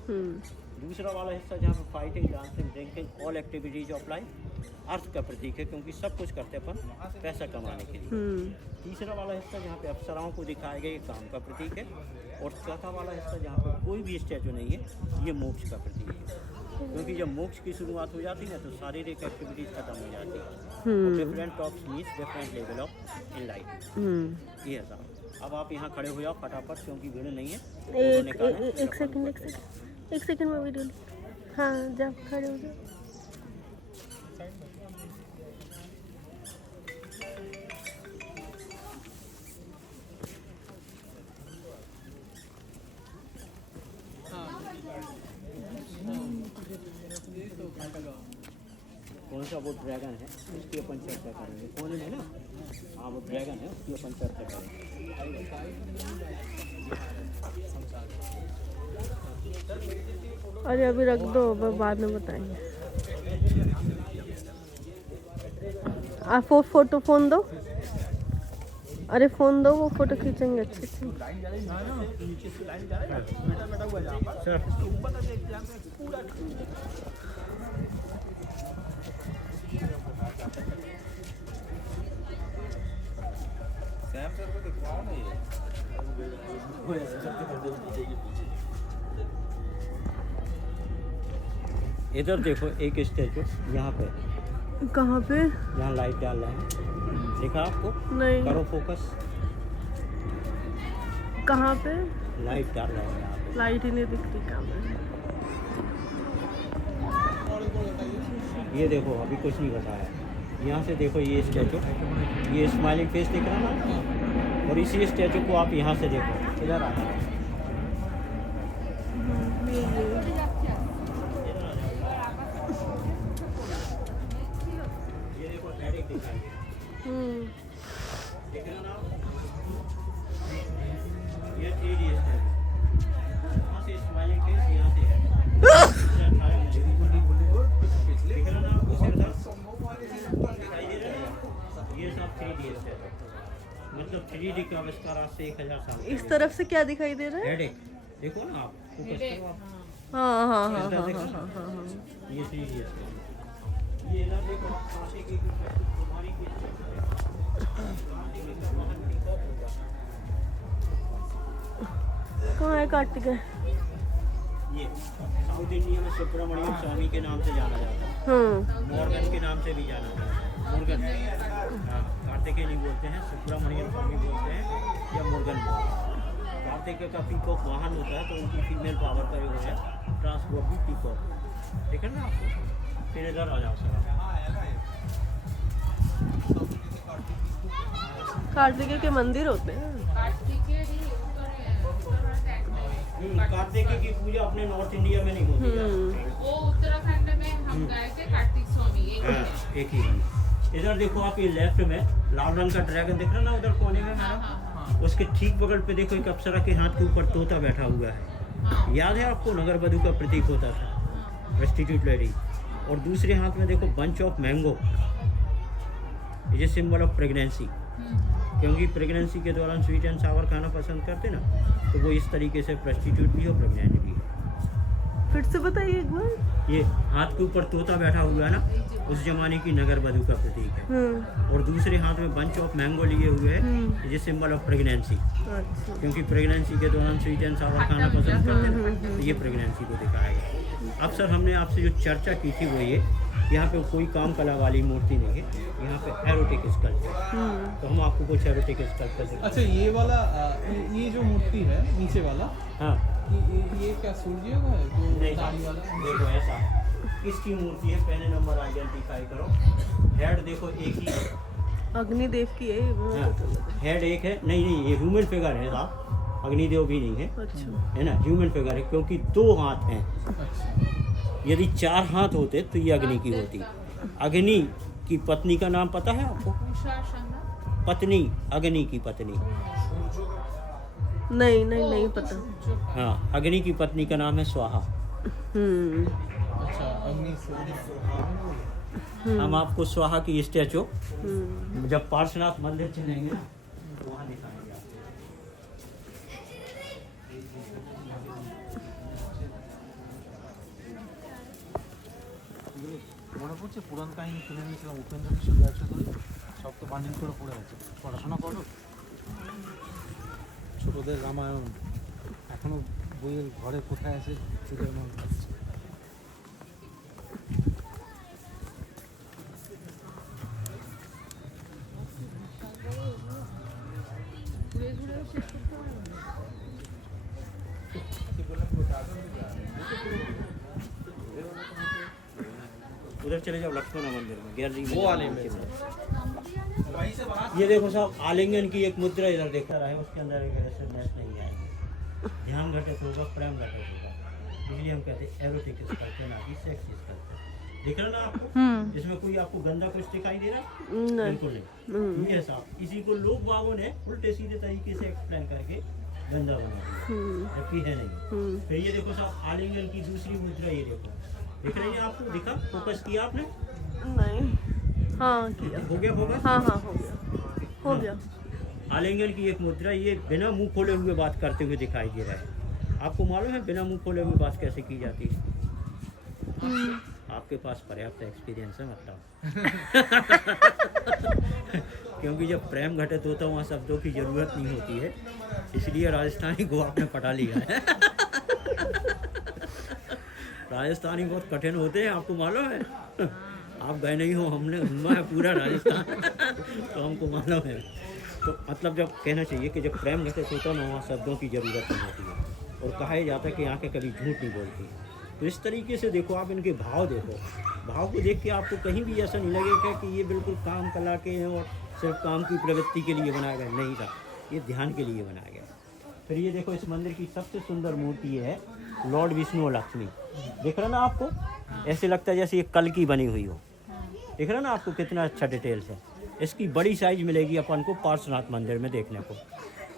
दूसरा वाला हिस्सा जहाँ पे fighting, dancing, drinking, all activities of life, अर्थ का प्रतीक है, क्योंकि सब कुछ करते हैं अपन पैसा कमाने के लिए। तीसरा वाला हिस्सा जहाँ पे अप्सराओं को दिखाया गया, ये काम का प्रतीक है। और चौथा वाला हिस्सा जहाँ पे कोई भी स्टैचू नहीं है, ये मोक्ष का प्रतीक है। क्योंकि जब मोक्ष की शुरुआत हो जाती है ना, तो शारीरिक एक्टिविटीज खत्म हो जाती है। Different tops means different level of enlightenment. ये है साहब। अब आप यहाँ खड़े हो जाओ फटाफट, क्योंकि भीड़ नहीं है। एक सेकंड में वीडियो। हाँ, जाओ खड़े हो जाओ। कौन सा वो ड्रैगन है उसकी अपन चर्चा करेंगे। कौन है ना? हाँ, वो ड्रैगन है, उसकी अपन चर्चा करेंगे। अरे अभी रख दो, बाद में बताएंगे। आप फोटो फोन दो। अरे फोन दो, वो फोटो खींचेंगे अच्छे से। इधर देखो एक स्टैचू यहाँ पे। कहाँ पे? यहाँ लाइट डाल रहे हैं, देखा आपको? नहीं, करो फोकस, कहाँ पे? लाइट डाल रहा है यहाँ पे। लाइट ही नहीं दिख रही कैमरे में। ये देखो अभी कुछ नहीं बताया, यहाँ से देखो ये स्टैचू, ये स्माइलिंग फेस दिख रहा है ना, और इसी स्टैचू को आप यहाँ से देखो, इधर आ रहा है। ये देखो हेडेक दिखाई दे रहा है। देख रहे हो ना? ये 3D स्टैचू, यहाँ से स्माइलिंग फेस यहाँ से है। देख रहे हो ना आपको सिर दर्द? दिखाई दे रहा है? ये सब 3D स्टैचू, मतलब 3D का आविष्कार आज से 1000 साल पहले। इस तरफ से क्या दिखाई दे रहा है? हेडेक देखो ना आप, फोकस करो आप। हाँ हाँ हाँ इधर हाँ देखो हाँ ना, हाँ हाँ। ये 3D स्टैचू, ये इधर देखो आप, सांसे की बीमारी की कहाँ है कार्तिक? ये साउथ इंडिया में सुब्रमण्यम स्वामी के नाम से जाना जाता है, मॉर्गन के नाम से भी जाना जाता है। मुर्गन, हाँ, कार्तिकेय नहीं बोलते हैं, सुब्रमण्यम स्वामी बोलते हैं या मुर्गन बोलते हैं। कार्तिकेय का पीकॉक वाहन होता है, तो उनकी फीमेल पावर का जो है ट्रांसपोर्ट भी पीकॉक। ठीक है ना आपको? फिर इधर आ जाओ सर। कार्तिकेय के मंदिर होते हैं। कार्तिकेय की पूजा अपने नॉर्थ इंडिया में नहीं होती है। वो उत्तराखंड में हम गए थे कार्तिक स्वामी एक ही। इधर देखो आप, ये लेफ्ट में लाल रंग का ड्रैगन दिख रहा है ना, उधर कोने में हमारा, उसके ठीक बगल पे देखो एक अप्सरा के हाथ के ऊपर तोता बैठा हुआ है। याद है आपको? नगर वधु का प्रतीक होता था, प्रेस्टिट्यूट लेडी। और दूसरे हाथ में देखो बंच ऑफ मैंगो, ये सिंबल ऑफ प्रेगनेंसी, क्योंकि प्रेगनेंसी के दौरान स्वीट एंड सावर खाना पसंद करते ना, तो वो इस तरीके से प्रेस्टिट्यूट भी और प्रेग्नेंट भी है। फिर से बताइए एक बार। ये हाथ के ऊपर तोता बैठा हुआ है ना, उस जमाने की नगर वधु का प्रतीक है। और दूसरे हाथ में बंच ऑफ मैंगो लिए हुए है, ये सिंबल ऑफ प्रेगनेंसी, अच्छा। क्योंकि प्रेगनेंसी के दौरान स्वीट एंड सावर खाना पसंद करते हैं, तो ये प्रेगनेंसी को दिखाएगा। अब सर हमने आपसे जो चर्चा की थी वो ये, यहाँ पे कोई काम कला वाली मूर्ति नहीं है, यहाँ पे एरोटिक स्कल्पचर, तो हम आपको कुछ एरोटिक स्कल्पचर दिखाएंगे। अच्छा, ये वाला ये जो मूर्ति है नीचे वाला, हाँ, ये क्या सूर्य का है जो नहीं दाढ़ी वाला? देखो ऐसा किसकी मूर्ति है, पहले नंबर आइडेंटिफाई करो। हेड देखो एक ही है, अग्निदेव की है ये, वो हाँ, तो लगा। हेड एक है, नहीं ये ह्यूमन फिगर है साहब, अग्निदेव भी नहीं है, अच्छा। है ना, ह्यूमन फिगर है, क्योंकि 2 हाथ हैं। अच्छा, यदि 4 हाथ होते तो ये अग्नि की होती। अग्नि की पत्नी का नाम पता है आपको? उषा शर्मा। पत्नी, अग्नि की पत्नी, नहीं पता। हाँ, अग्नि की पत्नी का नाम है स्वाहा। अच्छा, अग्नि हम आपको स्वाहा की स्टैचू जब पार्श्वनाथ मंदिर चलेंगे ना, तो वहाँ दिखाएंगे आपको। মনে পড়ছে পুরান কাহিনী শুনে নিয়েছিলাম উপেন্দ্র কিশোর ব্যবসা করে সব তো বান্ডিল করে পড়ে আছে। পড়াশোনা করো, ছোটদের রামায়ণ এখনো বইয়ের ঘরে কোথায় আছে সেটা আমার उधर चले जाओ लक्ष्मण मंदिर में, गैलरी में। वो वाले में। ये देखो साहब, आलिंगन की एक मुद्रा इधर देखा रहा है, उसके अंदर एक रेस्टोरेंट नहीं आएगा। ध्यान घटित होगा, प्रेम घटित होगा, इसलिए हम कहते हैं एरोटिक स्कल्पचर, ना कि सेक्स स्कल्पचर। दिख रहा ना आपको? इसमें कोई आपको गंदा कुछ दिखाई दे रहा है? नहीं। बिल्कुल नहीं। ये साहब, इसी को लोग बागों ने उल्टे सीधे तरीके से एक्सप्लेन करके गंदा बना दिया, जबकि है नहीं। फिर ये देखो साहब, आलिंगन की दूसरी मुद्रा, ये देखो, दिख रही है आपको? दिखा? फोकस किया आपने? नहीं। हाँ किया। हो गया फोकस? हाँ हो गया। आलिंगन की एक मुद्रा, ये बिना मुंह खोले हुए बात करते हुए दिखाई दे रहा है। आपको मालूम है बिना मुंह खोले हुए बात कैसे की जाती है? आपके पास पर्याप्त एक्सपीरियंस है मतलब। क्योंकि जब प्रेम घटित होता है वहाँ शब्दों की जरूरत नहीं होती है, इसलिए राजस्थानी को आपने पटा लिया है। राजस्थानी बहुत कठिन होते हैं, आपको मालूम है? आप गए नहीं हो, हमने घूमा है पूरा राजस्थान। तो हमको मालूम है। तो मतलब जब कहना चाहिए कि जब प्रेम घटित होता है ना, वहाँ शब्दों की ज़रूरत नहीं होती है, और कहा जाता है कि आंखें कभी झूठ नहीं बोलती। तो इस तरीके से देखो आप, इनके भाव देखो, भाव को देख के आपको कहीं भी ऐसा नहीं लगेगा कि ये बिल्कुल काम कला के हैं और सिर्फ काम की प्रवृत्ति के लिए बनाया गया, नहीं था, ये ध्यान के लिए बनाया गया। फिर ये देखो, इस मंदिर की सबसे सुंदर मूर्ति है लॉर्ड विष्णु और लक्ष्मी। दिख रहा ना आपको, ऐसे लगता है जैसे ये कल की बनी हुई हो। दिख रहा ना आपको कितना अच्छा डिटेल्स है। इसकी बड़ी साइज मिलेगी अपन को पार्श्वनाथ मंदिर में देखने को।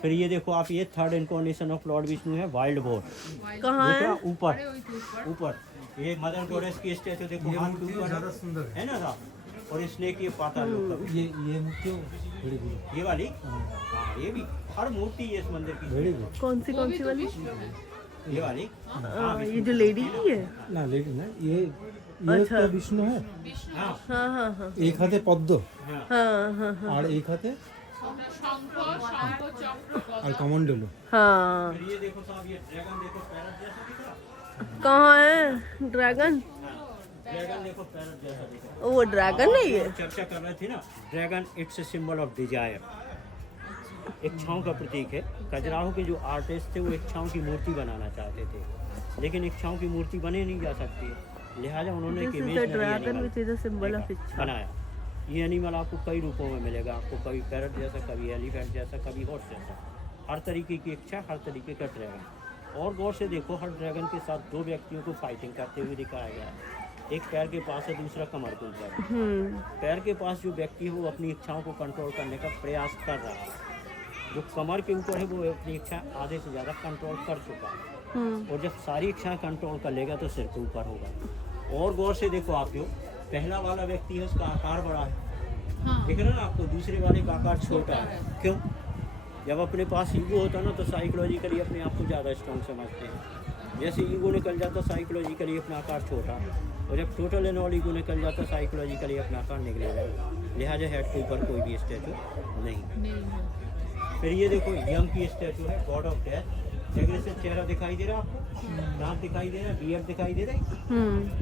फिर ये देखो आप, ये third incarnation of Lord Vishnu है, वाइल्ड बोर। कहाँ है? ऊपर ऊपर ये मदर गॉडेस की स्टैचू देखो, हाथ के ऊपर ज़्यादा सुंदर है ना साहब। और स्नेक ये पाताल लोक का। ये मूर्ति वेरी गुड, ये वाली, हाँ ये भी हर मूर्ति है इस मंदिर की। Very good. कौन सी वाली? ये वाली, ये जो लेडी की है? না লেডি না, ये अच्छा। একটা বিষ্ণু है, हाँ हाँ हाँ हाँ एक हाथे पद्म हाँ हाँ हाँ हाँ আর एक हाथे शंख चक्र আর कमंडलू। हाँ। फिर ये देखो साहब, ये ड्रैगन देखो, पैरट जैसा दिख रहा। कहाँ है ड्रैगन? ड्रैगन देखो, पैरट जैसा दिख रहा। वो ड्रैगन नहीं है? चर्चा कर रहे थे ना, dragon it's a symbol of desire, इच्छाओं का प्रतीक है। खजुराहो के जो आर्टिस्ट थे वो इच्छाओं की मूर्ति बनाना चाहते थे, लेकिन इच्छाओं की मूर्ति बने नहीं जा सकती, लिहाजा उन्होंने एक This is the imaginary dragon animal which is a symbol of इच्छा। बनाया। ये एनिमल आपको कई रूपों में मिलेगा, आपको कभी पैरट जैसा, कभी एलिफेंट जैसा, कभी हॉर्स जैसा, हर तरीके की इच्छा, हर तरीके का ड्रैगन। और गौर से देखो, हर ड्रैगन के साथ दो व्यक्तियों को फाइटिंग करते हुए दिखाया गया है। एक पैर के पास है, दूसरा कमर के ऊपर है। पैर के पास जो व्यक्ति है वो अपनी इच्छाओं को कंट्रोल करने का प्रयास कर रहा है, जो कमर के ऊपर है वो अपनी इच्छा आधे से ज़्यादा कंट्रोल कर चुका है। और जब सारी इच्छाएं कंट्रोल कर लेगा तो सिर के ऊपर होगा। और गौर से देखो आप, जो पहला वाला व्यक्ति है उसका आकार बड़ा है, दिख रहा है ना आपको, दूसरे वाले का आकार छोटा है। क्यों? जब अपने पास ईगो होता है ना तो साइकोलॉजिकली अपने आप को ज़्यादा स्ट्रॉन्ग समझते हैं। जैसे ईगो निकल जाता साइकोलॉजिकली अपना आकार छोटा, और जब टोटल एंड ऑल ईगो निकल जाता साइकोलॉजिकली अपना आकार निकलेगा। लिहाजा हेड के ऊपर कोई भी स्टैचू नहीं। फिर ये देखो, यंग की स्टैचू है, गॉड ऑफ डेथ। एग्रेसिव चेहरा दिखाई दे रहा है आपको, दांत दिखाई दे रहा है, बियर्ड दिखाई दे रहा है।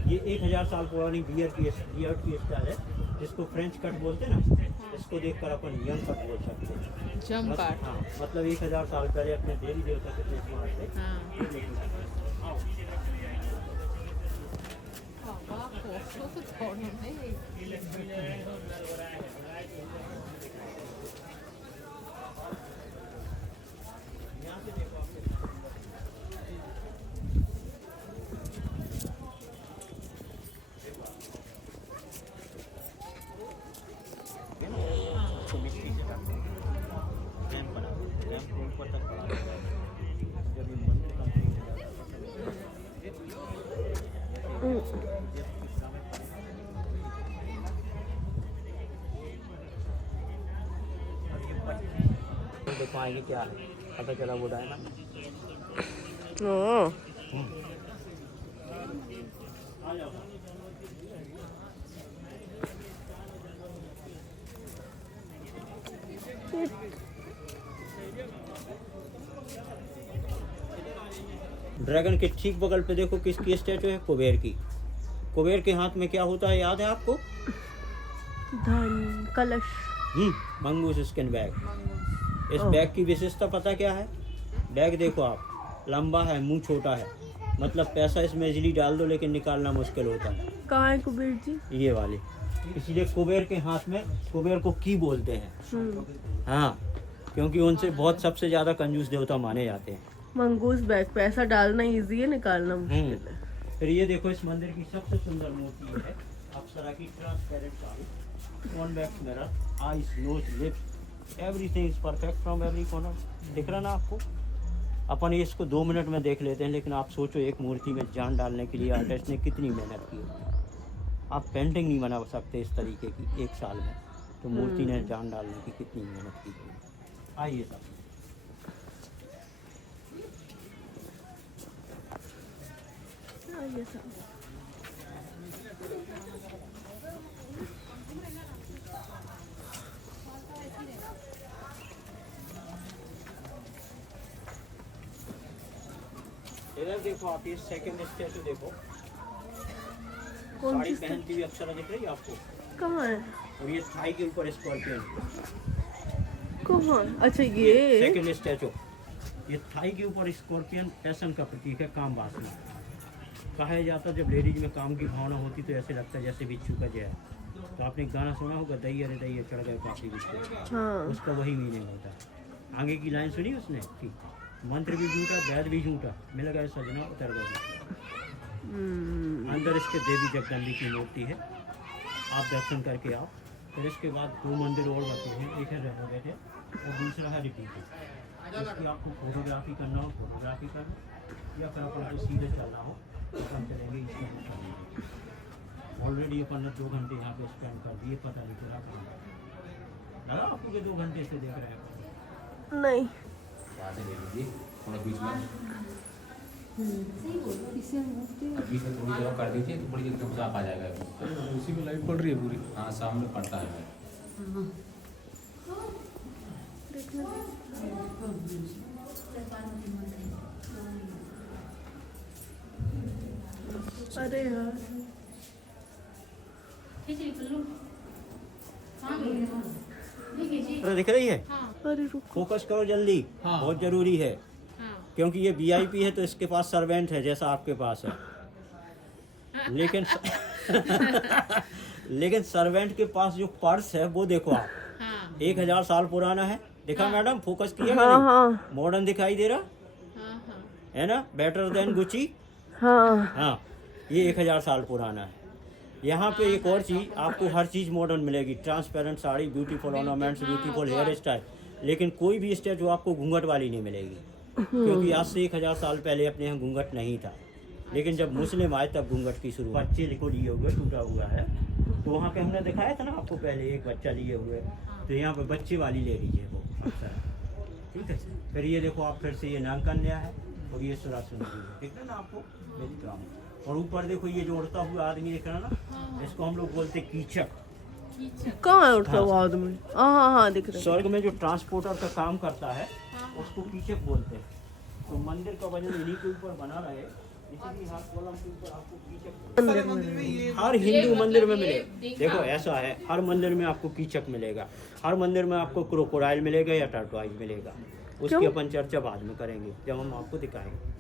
ये 1000 साल पुरानी बियर्ड की स्टाइल है, जिसको फ्रेंच कट बोलते हैं ना, इसको देखकर अपन यंग कट बोल सकते हैं। जम काट। हाँ, मतलब 1000 साल पहले अपने देवी देवता के फेस से हाँ। ये देखो। आओ। बाबा फोटो तो छोड़ो नहीं। तो मिट्टी से करते हैं, रैंप बनाते हैं, रैंप को ऊपर तक बढ़ाते हैं। जब ये मंदिर कंप्लीट हो जाता है, देखो आएंगे क्या है, पता चला वो डायमंड। ओह, आ जाओ। ड्रैगन के ठीक बगल पे देखो किसकी स्टैचू है, कुबेर की। कुबेर के हाथ में क्या होता है याद है आपको? धन कलश। Mongoose skin bag. इस बैग की विशेषता पता क्या है? बैग देखो आप, लंबा है, मुंह छोटा है, मतलब पैसा इसमें इजीली डाल दो लेकिन निकालना मुश्किल होता है। कहाँ है कुबेर जी? ये वाली, इसलिए कुबेर के हाथ में, कुबेर को की बोलते हैं। हाँ, क्योंकि उनसे बहुत सबसे ज्यादा कंजूस देवता माने जाते हैं। मंगूस बैग, पैसा डालना इजी है, निकालना मुश्किल है। फिर ये देखो, इस मंदिर की सबसे सुंदर मूर्ति है अप्सरा की transparent sari, convex mirror, eyes, nose, lips, everything is perfect from every corner. दिख रहा ना आपको? अपन ये इसको 2 मिनट में देख लेते हैं, लेकिन आप सोचो एक मूर्ति में जान डालने के लिए आर्टिस्ट ने कितनी मेहनत की है। आप पेंटिंग नहीं बना सकते इस तरीके की 1 साल में, तो मूर्ति ने जान डालने की कितनी मेहनत की। आइए साहब, ये सब इधर देखो आप, ये सेकंड स्टैचू देखो, कौन साड़ी सी पहनती हुई अप्सरा दिख रही है आपको? कहाँ है? और ये थाई के ऊपर स्कॉर्पियन, कहाँ? अच्छा ये सेकंड स्टैचू, ये थाई के ऊपर स्कॉर्पियन पैशन का प्रतीक है, काम वासना। कहा जाता जब लेडीज में काम की भावना होती तो ऐसे लगता है जैसे बिच्छू का जय। तो आपने गाना सुना होगा, दैये अरे दैये चढ़ गए काफी बिच्छू, हाँ उसका वही मीनिंग होता है। आगे की लाइन सुनी उसने कि मंत्र भी झूठा वैद भी झूठा, मिल गए सजना उतर गए। अंदर इसके देवी जगदम्बी की मूर्ति है, आप दर्शन करके आओ। फिर इसके बाद 2 मंदिर और बचे हैं, एक है रह थे और दूसरा है रिपीट। इसकी आपको फोटोग्राफी करना हो फोटोग्राफी करना, या फिर अपन को सीधे चलना हो तो अपन चलेंगे इसमें। ऑलरेडी अपन ने 2 घंटे यहाँ पे स्पेंड कर दिए, पता नहीं चला कहाँ लगा आपको कि 2 घंटे से देख रहे हैं। नहीं यहाँ से ले लीजिए थोड़ा बीच में, बीच में थोड़ी जगह कर दीजिए तो बड़ी एकदम साफ आ जाएगा। उसी में लाइट पड़ रही है पूरी। हाँ सामने पड़ता है। अरे यार अरे दिख रही है, अरे रुको, फोकस करो जल्दी, हाँ। बहुत जरूरी है क्योंकि ये वीआईपी है तो इसके पास सर्वेंट है जैसा आपके पास है। लेकिन लेकिन सर्वेंट के पास जो पर्स है वो देखो आप, 1000 साल पुराना है। देखा मैडम, फोकस किया हाँ मैंने, हाँ मॉडर्न दिखाई दे रहा है ना, बेटर देन गुची। हाँ हाँ, ये 1000 साल पुराना है। यहाँ पे एक और चीज़, आपको हर चीज़ मॉडर्न मिलेगी, transparent sari, beautiful ornaments, beautiful hair style, लेकिन कोई भी स्टेज आपको घूंघट वाली नहीं मिलेगी, क्योंकि आज से 1000 साल पहले अपने यहाँ घूंघट नहीं था। लेकिन जब मुस्लिम आए तब घूंघट की शुरुआत। बच्चे को लिए हुए टूटा हुआ है, तो वहाँ पे हमने दिखाया था ना आपको पहले, एक बच्चा लिए हुए, तो यहाँ पे बच्चे वाली ले लीजिए वो अक्सर, ठीक है। फिर ये देखो आप, फिर से ये नाम कन्या है और ये सुरासुंदरी है, ठीक है ना आपको, मेरी काम। और ऊपर देखो ये जो उड़ता हुआ आदमी दिख रहा ना, इसको हम लोग बोलते कीचक। कहाँ है उठता हुआ आदमी? हाँ हाँ हाँ दिख रहा है। स्वर्ग में जो ट्रांसपोर्टर का काम करता है उसको कीचक बोलते हैं। तो मंदिर का वजन इन्हीं के ऊपर बना रहे, इसीलिए हर कॉलम के ऊपर आपको कीचक हर हिंदू मंदिर में मिले। देखो ऐसा है, हर मंदिर में आपको कीचक मिलेगा, हर मंदिर में आपको क्रोकोडाइल मिलेगा या टर्टवाइज मिलेगा। उसकी अपन चर्चा बाद में करेंगे जब हम आपको दिखाएंगे।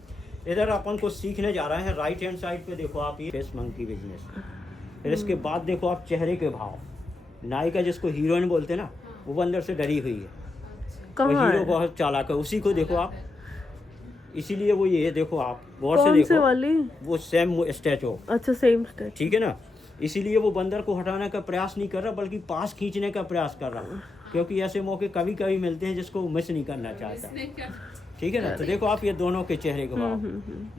इधर अपन को सीखने जा रहे हैं, राइट हैंड साइड पे देखो आप, ये फेस मंकी बिजनेस। फिर इसके बाद देखो आप चेहरे के भाव। नायिका जिसको हीरोइन बोलते हैं ना, वो अंदर से डरी हुई है, और कहाँ हीरो है? बहुत चालाक है, उसी को देखो आप। इसीलिए वो ये देखो आप गौर से कौन से देखो, वाली? वो सेम स्टैचू, अच्छा सेम स्टेट। ठीक है ना। इसीलिए वो बंदर को हटाने का प्रयास नहीं कर रहा, बल्कि पास खींचने का प्रयास कर रहा, क्योंकि ऐसे मौके कभी कभी मिलते हैं जिसको मिस नहीं करना चाहता, ठीक है ना। तो देखो आप, ये दोनों के चेहरे के भाव,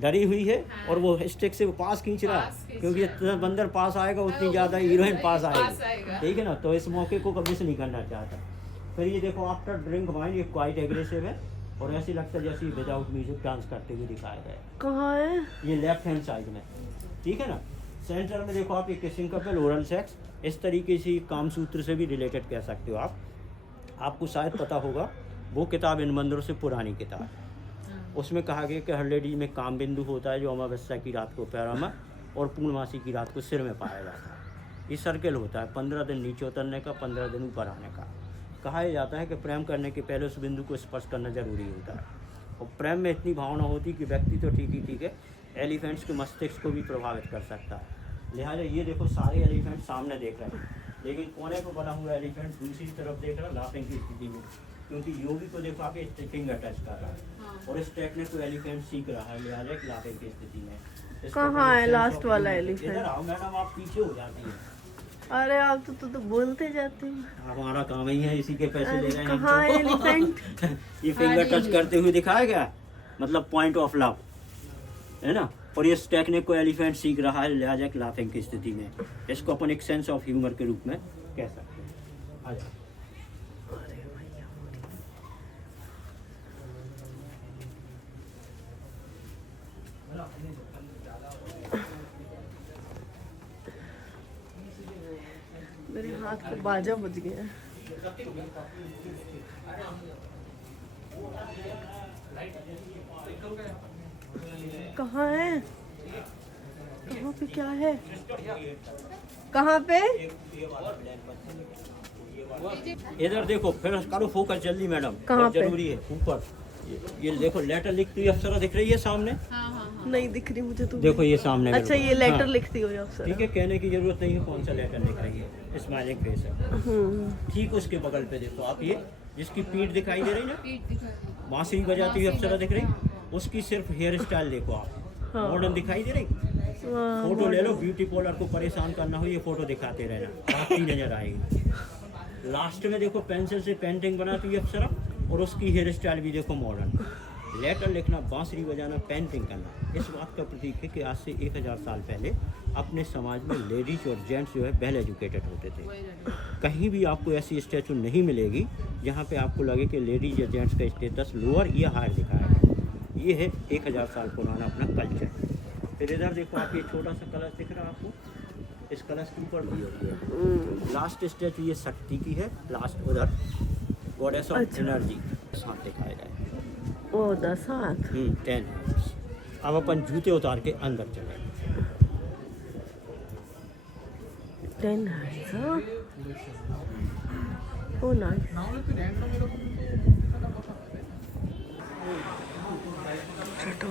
डरी हुई है और वो स्टिक से पास खींच रहा है, क्योंकि जितना बंदर पास आएगा उतनी ज़्यादा हीरोइन पास आएगी, ठीक है ना। तो इस मौके को कभी मिस नहीं करना चाहता। फिर ये देखो आफ्टर ड्रिंक वाइन, ये क्वाइट एग्रेसिव है और ऐसे लगता है जैसे विदाउट म्यूजिक डांस करते हुए दिखाया गया है। कहाँ है? ये लेफ्ट हैंड साइड में, ठीक है ना। सेंटर में देखो आप, ये किसिंग कपल, ओरल सेक्स, इस तरीके से कामसूत्र से भी रिलेटेड कह सकते हो आप। आपको शायद पता होगा, वो किताब इन मंदिरों से पुरानी किताब है, उसमें कहा गया कि हर लेडी में काम बिंदु होता है जो अमावस्या की रात को पैरों में और पूर्णमासी की रात को सिर में पाया जाता है। ये सर्कल होता है, 15 दिन नीचे उतरने का, 15 दिन ऊपर आने का। कहा जाता है कि प्रेम करने के पहले उस बिंदु को स्पर्श करना जरूरी होता है, और प्रेम में इतनी भावना होती है कि व्यक्ति तो ठीक है, एलिफेंट्स के मस्तिष्क को भी प्रभावित कर सकता है। लिहाजा ये देखो सारे एलिफेंट सामने देख रहे हैं, लेकिन कोने को बना हुआ एलिफेंट दूसरी तरफ देख रहा है लाफिंग की स्थिति में, क्योंकि योगी को देखो आप फिंगर टच कर रहा है और इस टेक्निक को एलिफेंट सीख रहा है, लिहाजा एक लाफिंग की स्थिति में। कहाँ है लास्ट वाला एलिफेंट? इधर आओ मैडम, आप पीछे हो जाती है। अरे आप तो बोलते जाते हैं। हमारा काम ही है, इसी के पैसे ले रहे हैं। कहाँ है एलिफेंट? ये फिंगर टच करते हुए दिखाया गया, मतलब पॉइंट ऑफ लव है ना। और इस टेक्निक को एलिफेंट सीख रहा है, लिहाजा एक लाफिंग की स्थिति में। इसको अपन एक सेंस ऑफ ह्यूमर के रूप में कह सकते हैं। आ जाओ। मेरे हाथ को बाजा बज गया। कहाँ है? कहाँ पे क्या है? कहाँ पे? इधर देखो, फिर करो फोकस जल्दी मैडम, कहाँ बहुत पे? जरूरी है। ऊपर ये देखो, लेटर लिखती हुई अप्सरा दिख रही है सामने। नहीं दिख रही मुझे तो। देखो ये सामने। अच्छा, बिल्कुल। ये लेटर हाँ। लिखती हो अप्सरा। ठीक है, कहने की जरूरत नहीं है कौन सा लेटर लिख रही है, स्माइलिंग फेस है। ठीक उसके बगल पे देखो आप, ये जिसकी पीठ दिखाई दे रही ना, बांसुरी बजाती हुई अप्सरा दिख रही, उसकी सिर्फ हेयर स्टाइल देखो आप, मॉडर्न दिखाई दे रही। फोटो ले लो, ब्यूटी पार्लर को परेशान करना हो ये फोटो दिखाते रहना, आपकी नजर आएगी। लास्ट में देखो पेंसिल से पेंटिंग बनाती हुई अप्सरा, और उसकी हेयर स्टाइल भी देखो मॉडर्न। लेटर लिखना, बांसुरी बजाना, पेंटिंग करना, इस बात का प्रतीक है कि आज से 1000 साल पहले अपने समाज में लेडीज और जेंट्स जो है वेल एजुकेटेड होते थे। कहीं भी आपको ऐसी स्टैचू नहीं मिलेगी जहाँ पे आपको लगे कि लेडीज या जेंट्स का स्टेटस लोअर या हायर दिखाया है। ये है 1000 साल पुराना अपना कल्चर। फिर इधर देखो आप, ये छोटा सा कलश दिख रहा है आपको, इस कलश के ऊपर भी है लास्ट स्टैचू, ये शक्ति की है। लास्ट उधर गॉडेस ऑफ एनर्जी साथ दिखाया जाए। ओ 10 हाथ। 10। अब अपन जूते उतार के अंदर चले। 10 hands, huh? Oh, nice. चलो।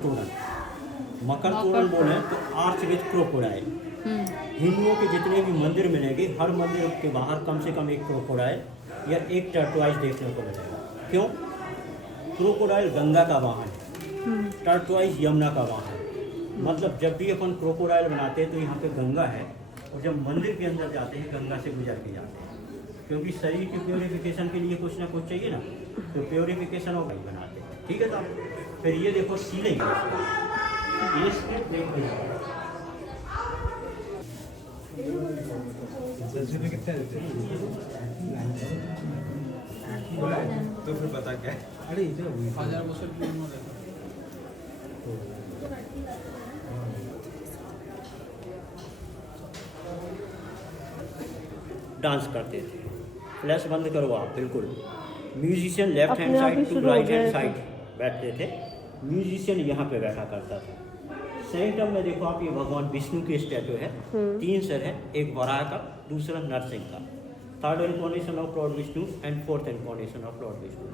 तोरण, मकर तोरण बोले तो आर्च विद क्रोकोडाइल। हिंदुओं के जितने भी मंदिर मिलेंगे, हर मंदिर के बाहर कम से कम एक क्रोकोडाइल या एक टर्टवाइज देखने को मिलेगा। क्यों? क्रोकोडाइल गंगा का वाहन है, टर्टवाइज यमुना का वाहन है। मतलब जब भी अपन क्रोकोडाइल बनाते हैं तो यहाँ पे गंगा है, और जब मंदिर के अंदर जाते हैं गंगा से गुजर के जाते हैं, क्योंकि शरीर की प्योरिफिकेशन के लिए कुछ ना कुछ चाहिए ना, तो प्योरिफिकेशन और भाई बनाते हैं। ठीक है साहब। फिर ये देखो सीलिंग, ये स्क्रिप्ट देखो, तो फिर बता क्या? अरे इधर 1000 বছর পুরনো দেখো। डांस करते थे। फ्लैश बंद करो आप, बिल्कुल। म्यूजिशियन लेफ्ट हैंड अपने आप ही साइड टू शुरू हो राइट हैंड गया साइड बैठते थे। म्यूजिशियन यहाँ पे बैठा करता था। सेंटर में देखो आप, ये भगवान विष्णु की स्टैचू है। 3 सर है, एक वराह का, दूसरा नरसिंह का। Third incarnation of Lord Vishnu and fourth incarnation of Lord Vishnu.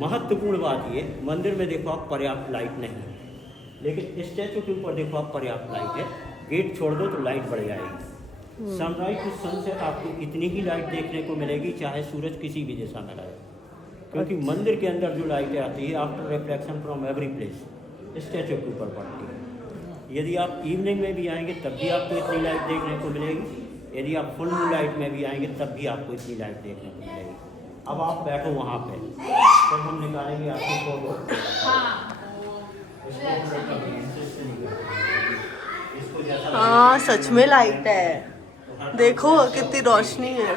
महत्वपूर्ण बात ये, मंदिर में देखो आप पर्याप्त लाइट नहीं है, लेकिन स्टैचू के ऊपर देखो आप पर्याप्त लाइट है। गेट छोड़ दो तो लाइट बढ़ जाएगी। सनराइज टू सनसेट आपको इतनी ही लाइट देखने को मिलेगी, चाहे सूरज किसी भी दिशा में रहे, क्योंकि मंदिर के अंदर जो लाइटें आती है after reflection from every place statue के ऊपर पड़ती है। यदि आप इवनिंग में भी आएंगे तब भी आपको इतनी लाइट देखने को मिलेगी, यदि आप फुल मून लाइट में भी आएंगे तब भी आपको इतनी लाइट देखने को मिलेगी। अब आप बैठो वहाँ पे, फिर हम निकालेंगे आपकी फोटो। हाँ, सच में लाइट है, देखो कितनी रोशनी है।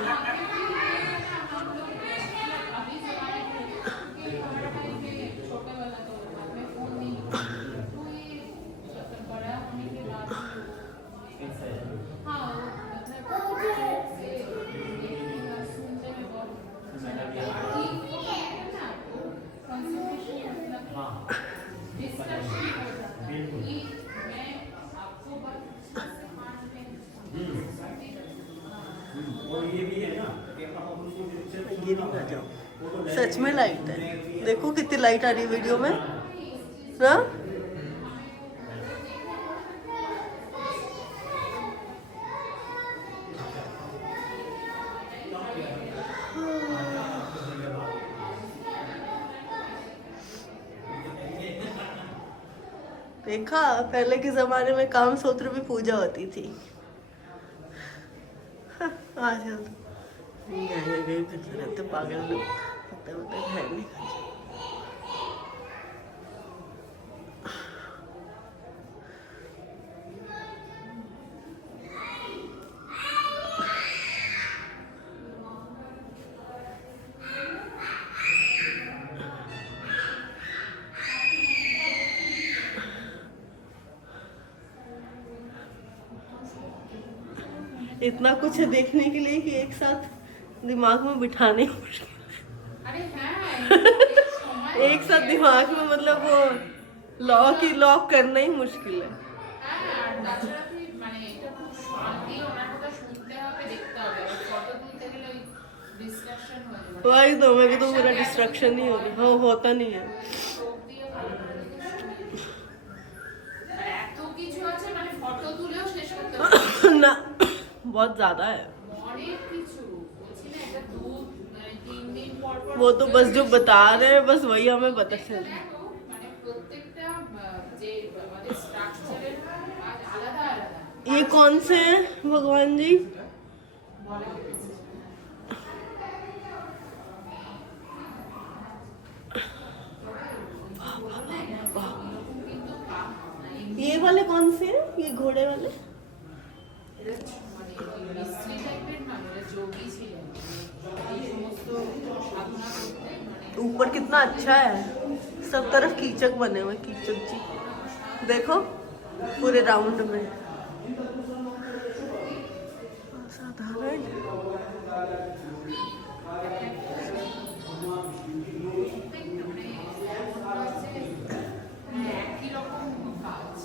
सच में लाइट है, देखो कितनी लाइट आ रही है वीडियो में ना। देखा, पहले के जमाने में कामसूत्र भी पूजा होती थी। आजकल तो पागल लोग है नहीं। इतना कुछ है देखने के लिए कि एक साथ दिमाग में बिठाने ही मुश्किल। আরে হ্যাঁ এই সময় एक साथ दिमाग में मतलब वो लॉक करना ही मुश्किल है। হ্যাঁ আর তাছাড়া তুই মানে এটা খুব শান্তি ওনার কথা শুনতে হবে দেখতে হবে আর ফটো তুলতে গেলে ওই ডিস্ট্রাকশন হয়ে যাবে वही तो मेरे को तो पूरा डिस्ट्रक्शन ही हो गया। हाँ होता नहीं है। চোখ দিয়ে ভালো করে দেখতে হবে। আর এত কিছু আছে মানে ফটো তুলেও শেষ করতে হবে ना बहुत ज्यादा है। অনেক কিছু বলছি না এটা দুধ মানে 3 দিন পর পর वो तो बस जो बता रहे हैं बस वही हमें पता चल रहा है। দেখো মানে প্রত্যেকটা যে আমাদের স্ট্রাকচারের আলাদা আলাদা ये कौन से हैं भगवान जी? ये वाले कौन से हैं? ये घोड़े वाले? মিস্ত্রি টাইপের না মানে যোগী ছিলেন এই সমস্ত সাধনা করতেন মানে ऊपर कितना अच्छा है, सब तरफ कीचक बने हुए, कीचक जी देखो पूरे राउंड में। साधारण একই রকম কাজ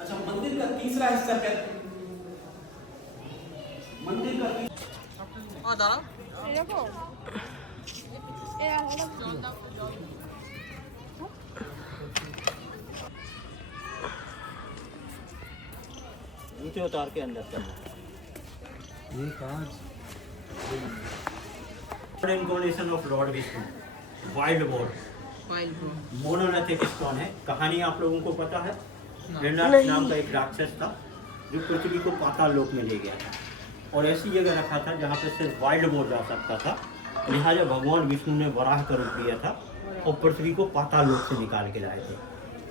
अच्छा मंदिर का तीसरा हिस्सा क्या मंदिर का नीचे उतार के अंदर करना। ये cause incarnation of Lord Vishnu, wild boar, monolithic stone है। कहानी आप लोगों को पता है, हिरण्याक्ष नाम का एक राक्षस था जो पृथ्वी को पाताल लोक में ले गया था और ऐसी जगह रखा था जहाँ पे सिर्फ वाइल्ड बोर जा सकता था। लिहाजा भगवान विष्णु ने वराह का रूप लिया था और पृथ्वी को पाताल लोक से निकाल के लाए थे।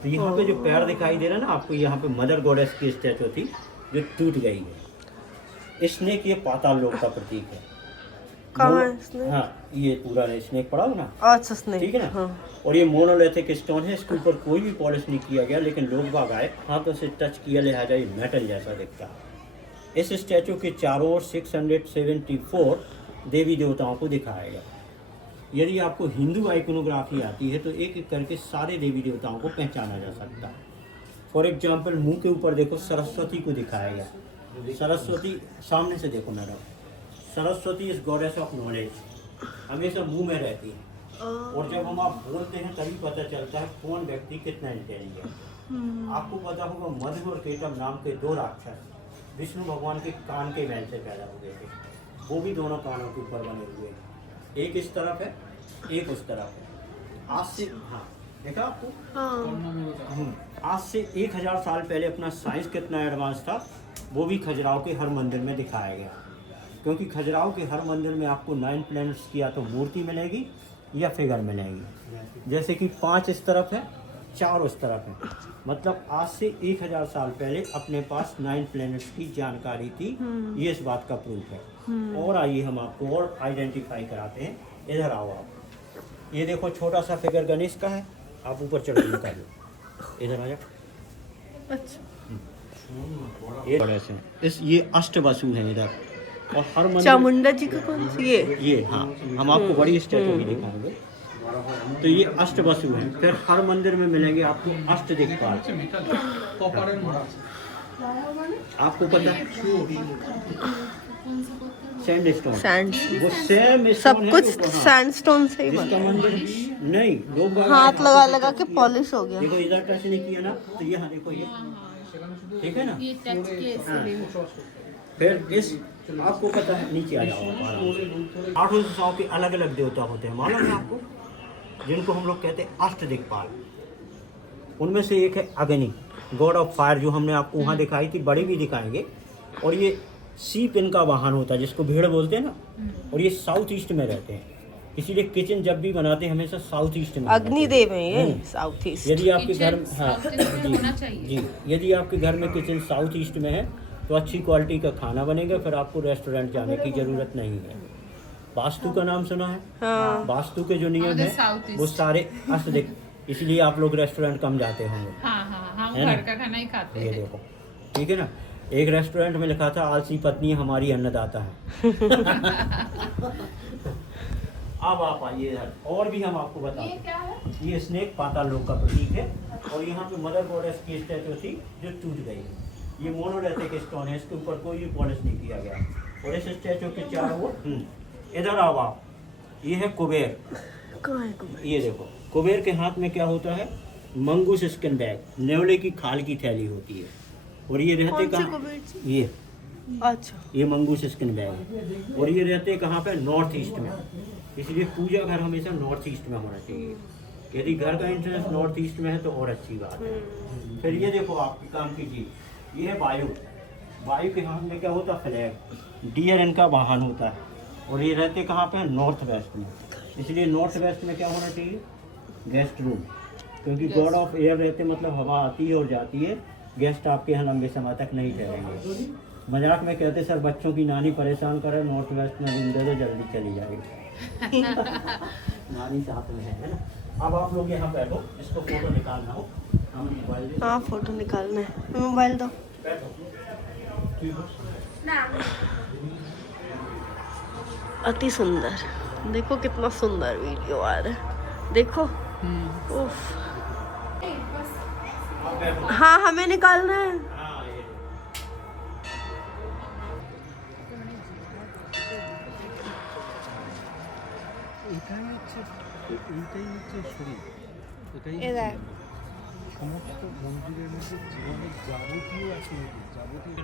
तो यहाँ पे जो पैर दिखाई दे रहा है ना आपको, यहाँ पे मदर गॉडेस की स्टैचू थी जो टूट गई है। स्नेक ये पाताल लोक का प्रतीक है। कहाँ है स्नेक? हाँ ये पूरा स्नेक पड़ा हो ना, अच्छा स्नेक, ठीक है ना। हाँ। और ये मोनोलिथिक स्टोन है, इसके ऊपर कोई भी पॉलिश नहीं किया गया, लेकिन लोग बाग आए हाथों से टच किया, लिहाजा ये मेटल जैसा दिखता है। इस स्टैचू के चारों ओर 674 देवी देवताओं को दिखाया गया। यदि आपको हिंदू आइकोनोग्राफी आती है तो एक एक करके सारे देवी देवताओं को पहचाना जा सकता है। फॉर एग्जाम्पल मुंह के ऊपर देखो सरस्वती को दिखाया गया। सरस्वती सामने से देखो madam, Saraswati is goddess of knowledge, हमेशा मुंह में रहती है और जब हम आप बोलते हैं तभी पता चलता है कौन व्यक्ति कितना इंटेलिजेंट। आपको पता होगा मधु और केटम नाम के दो राक्षस विष्णु भगवान के कान के मैल से पैदा हो गए थे। वो भी दोनों कानों के ऊपर बने हुए हैं, एक इस तरफ है एक उस तरफ है। आज से हाँ देखा आपको, आज से 1000 साल पहले अपना साइंस कितना एडवांस था वो भी खजुराहो के हर मंदिर में दिखाया गया। क्योंकि खजुराहो के हर मंदिर में आपको 9 प्लैनेट्स की या तो मूर्ति मिलेगी या फिगर मिलेगी। जैसे कि 5 इस तरफ है 4 उस तरफ है, मतलब आज से 1000 साल पहले अपने पास 9 प्लैनेट्स की जानकारी थी। ये इस बात का प्रूफ है। और आइए हम आपको और आइडेंटिफाई कराते हैं। इधर आओ आप, ये देखो छोटा सा फिगर गणेश का है, आप ऊपर चढ़ के निकालो, इधर आ जाओ। ये अष्टवसु है इधर, और हर मंदिर चामुंडा जी का कौन सी ये हाँ हम आपको बड़ी स्टैचू भी दिखाएंगे। तो ये अष्टवसु है। फिर हर मंदिर में मिलेंगे आपको अष्ट दिक्पाल। आपको पता है सैंडस्टोन, वो सेम सब कुछ सैंडस्टोन से ही जिसका बना। मंदिर नहीं लोग हाथ लगा लगा के पॉलिश हो गया। देखो इधर टच नहीं किया ना तो यहाँ देखो ये ठीक है ना। ये टच के हाँ। फिर इस आपको पता है नीचे आ जाओ, 8 दिशाओं के अलग अलग देवता होते हैं, मालूम है आपको, जिनको हम लोग कहते हैं अष्ट दिक्पाल। उनमें से एक है अग्नि, गॉड ऑफ फायर, जो हमने आपको वहाँ दिखाई थी, बड़ी भी दिखाएंगे। और ये सीप इनका वाहन होता है जिसको भेड़ बोलते हैं ना, और ये साउथ ईस्ट में रहते हैं, इसीलिए किचन जब भी बनाते हैं हमेशा साउथ ईस्ट में। अग्निदेव है ये साउथ ईस्ट। यदि आपके घर किचन हाँ साउथ ईस्ट में होना चाहिए। जी, यदि आपके घर में किचन साउथ ईस्ट में है तो अच्छी क्वालिटी का खाना बनेगा, फिर आपको रेस्टोरेंट जाने की ज़रूरत नहीं है। वास्तु का नाम सुना है? हाँ। वास्तु के जो नियम हमारे है साउथ ईस्ट। वो सारे इसलिए आप लोग रेस्टोरेंट कम जाते होंगे। हाँ हाँ, हम है ना? घर का खाना ही खाते ये हैं। देखो, ठीक है ना। एक रेस्टोरेंट में लिखा था आलसी पत्नी हमारी अन्नदाता है। अब आप आइए इधर, और भी हम आपको ये बताते क्या है? हैं। ये स्नेक पाताल लोक का प्रतीक है, और यहाँ पे मदर गॉडेस की स्टैचू थी जो टूट गई है। ये मोनोलिथिक स्टोन है, इसके ऊपर कोई भी पॉलिश नहीं किया गया। और इस स्टैचू के चारों ओर इधर आओ आप, ये है कुबेर। कहाँ है कुबेर? ये देखो, कुबेर के हाथ में क्या होता है? मंगूस स्किन बैग, नेवले की खाल की थैली होती है। और ये रहते कौन से कहाँ? कुबेर जी? ये अच्छा, ये मंगूस स्किन बैग है। और ये रहते कहाँ पे? नॉर्थ ईस्ट में। इसलिए पूजा घर हमेशा नॉर्थ ईस्ट में होना चाहिए। यदि घर का इंटरेस्ट नॉर्थ ईस्ट में है तो और अच्छी बात है। फिर ये देखो, आप काम कीजिए, ये है वायु। वायु के हाथ में क्या होता है? फ्लैग। डियर इनका वाहन होता है। और ये रहते कहाँ पे? नॉर्थ वेस्ट में। इसलिए नॉर्थ वेस्ट में क्या होना चाहिए? Guest room. क्योंकि गॉड ऑफ एयर रहते, मतलब हवा आती है और जाती है, गेस्ट आपके यहाँ लंबे समय तक नहीं ठहरेंगे। मजाक में कहते सर बच्चों की नानी परेशान करे, नॉर्थ वेस्ट में रूम दे दो, जल्दी चली जाएगी। नानी साथ में है ना। अब आप लोग यहाँ बैठो, इसको फोटो निकालना हो, हम मोबाइल दे। हाँ फोटो निकालना है, मोबाइल दो। बैठो। अति सुंदर, देखो कितना सुंदर वीडियो आ रहा है, देखो। उफ। आप बैठो। हाँ हमें निकालना है। हाँ, ये এটাই হচ্ছে শরীর, এটাই এ দেখ। সমস্ত মন্দিরের মধ্যে জীবনের যাবতীয় আছে, যাবতীয়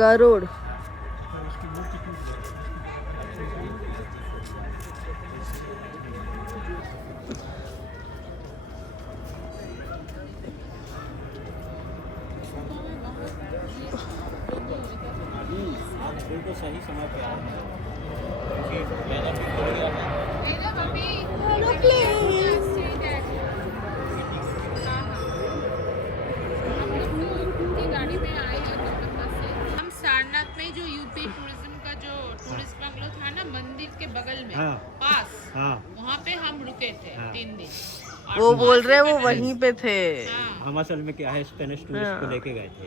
गरुड़। बिल्कुल सही समय पे आ रहे हैं। क्योंकि मैंने भी बोल गया था। Hello mummy, hello please. गाड़ी में आए हैं कोलकाता से। हम सारनाथ में जो यूपी टूरिज्म का जो टूरिस्ट बंगलो था ना, मंदिर के बगल में हाँ। पास, हाँ, वहाँ पे हम रुके थे हाँ। 3 दिन। और वो वहाँ बोल से रहे वो मैंने- वहीं पे थे। हाँ, हम असल में क्या है, स्पेनिश टूरिस्ट को लेके गए थे।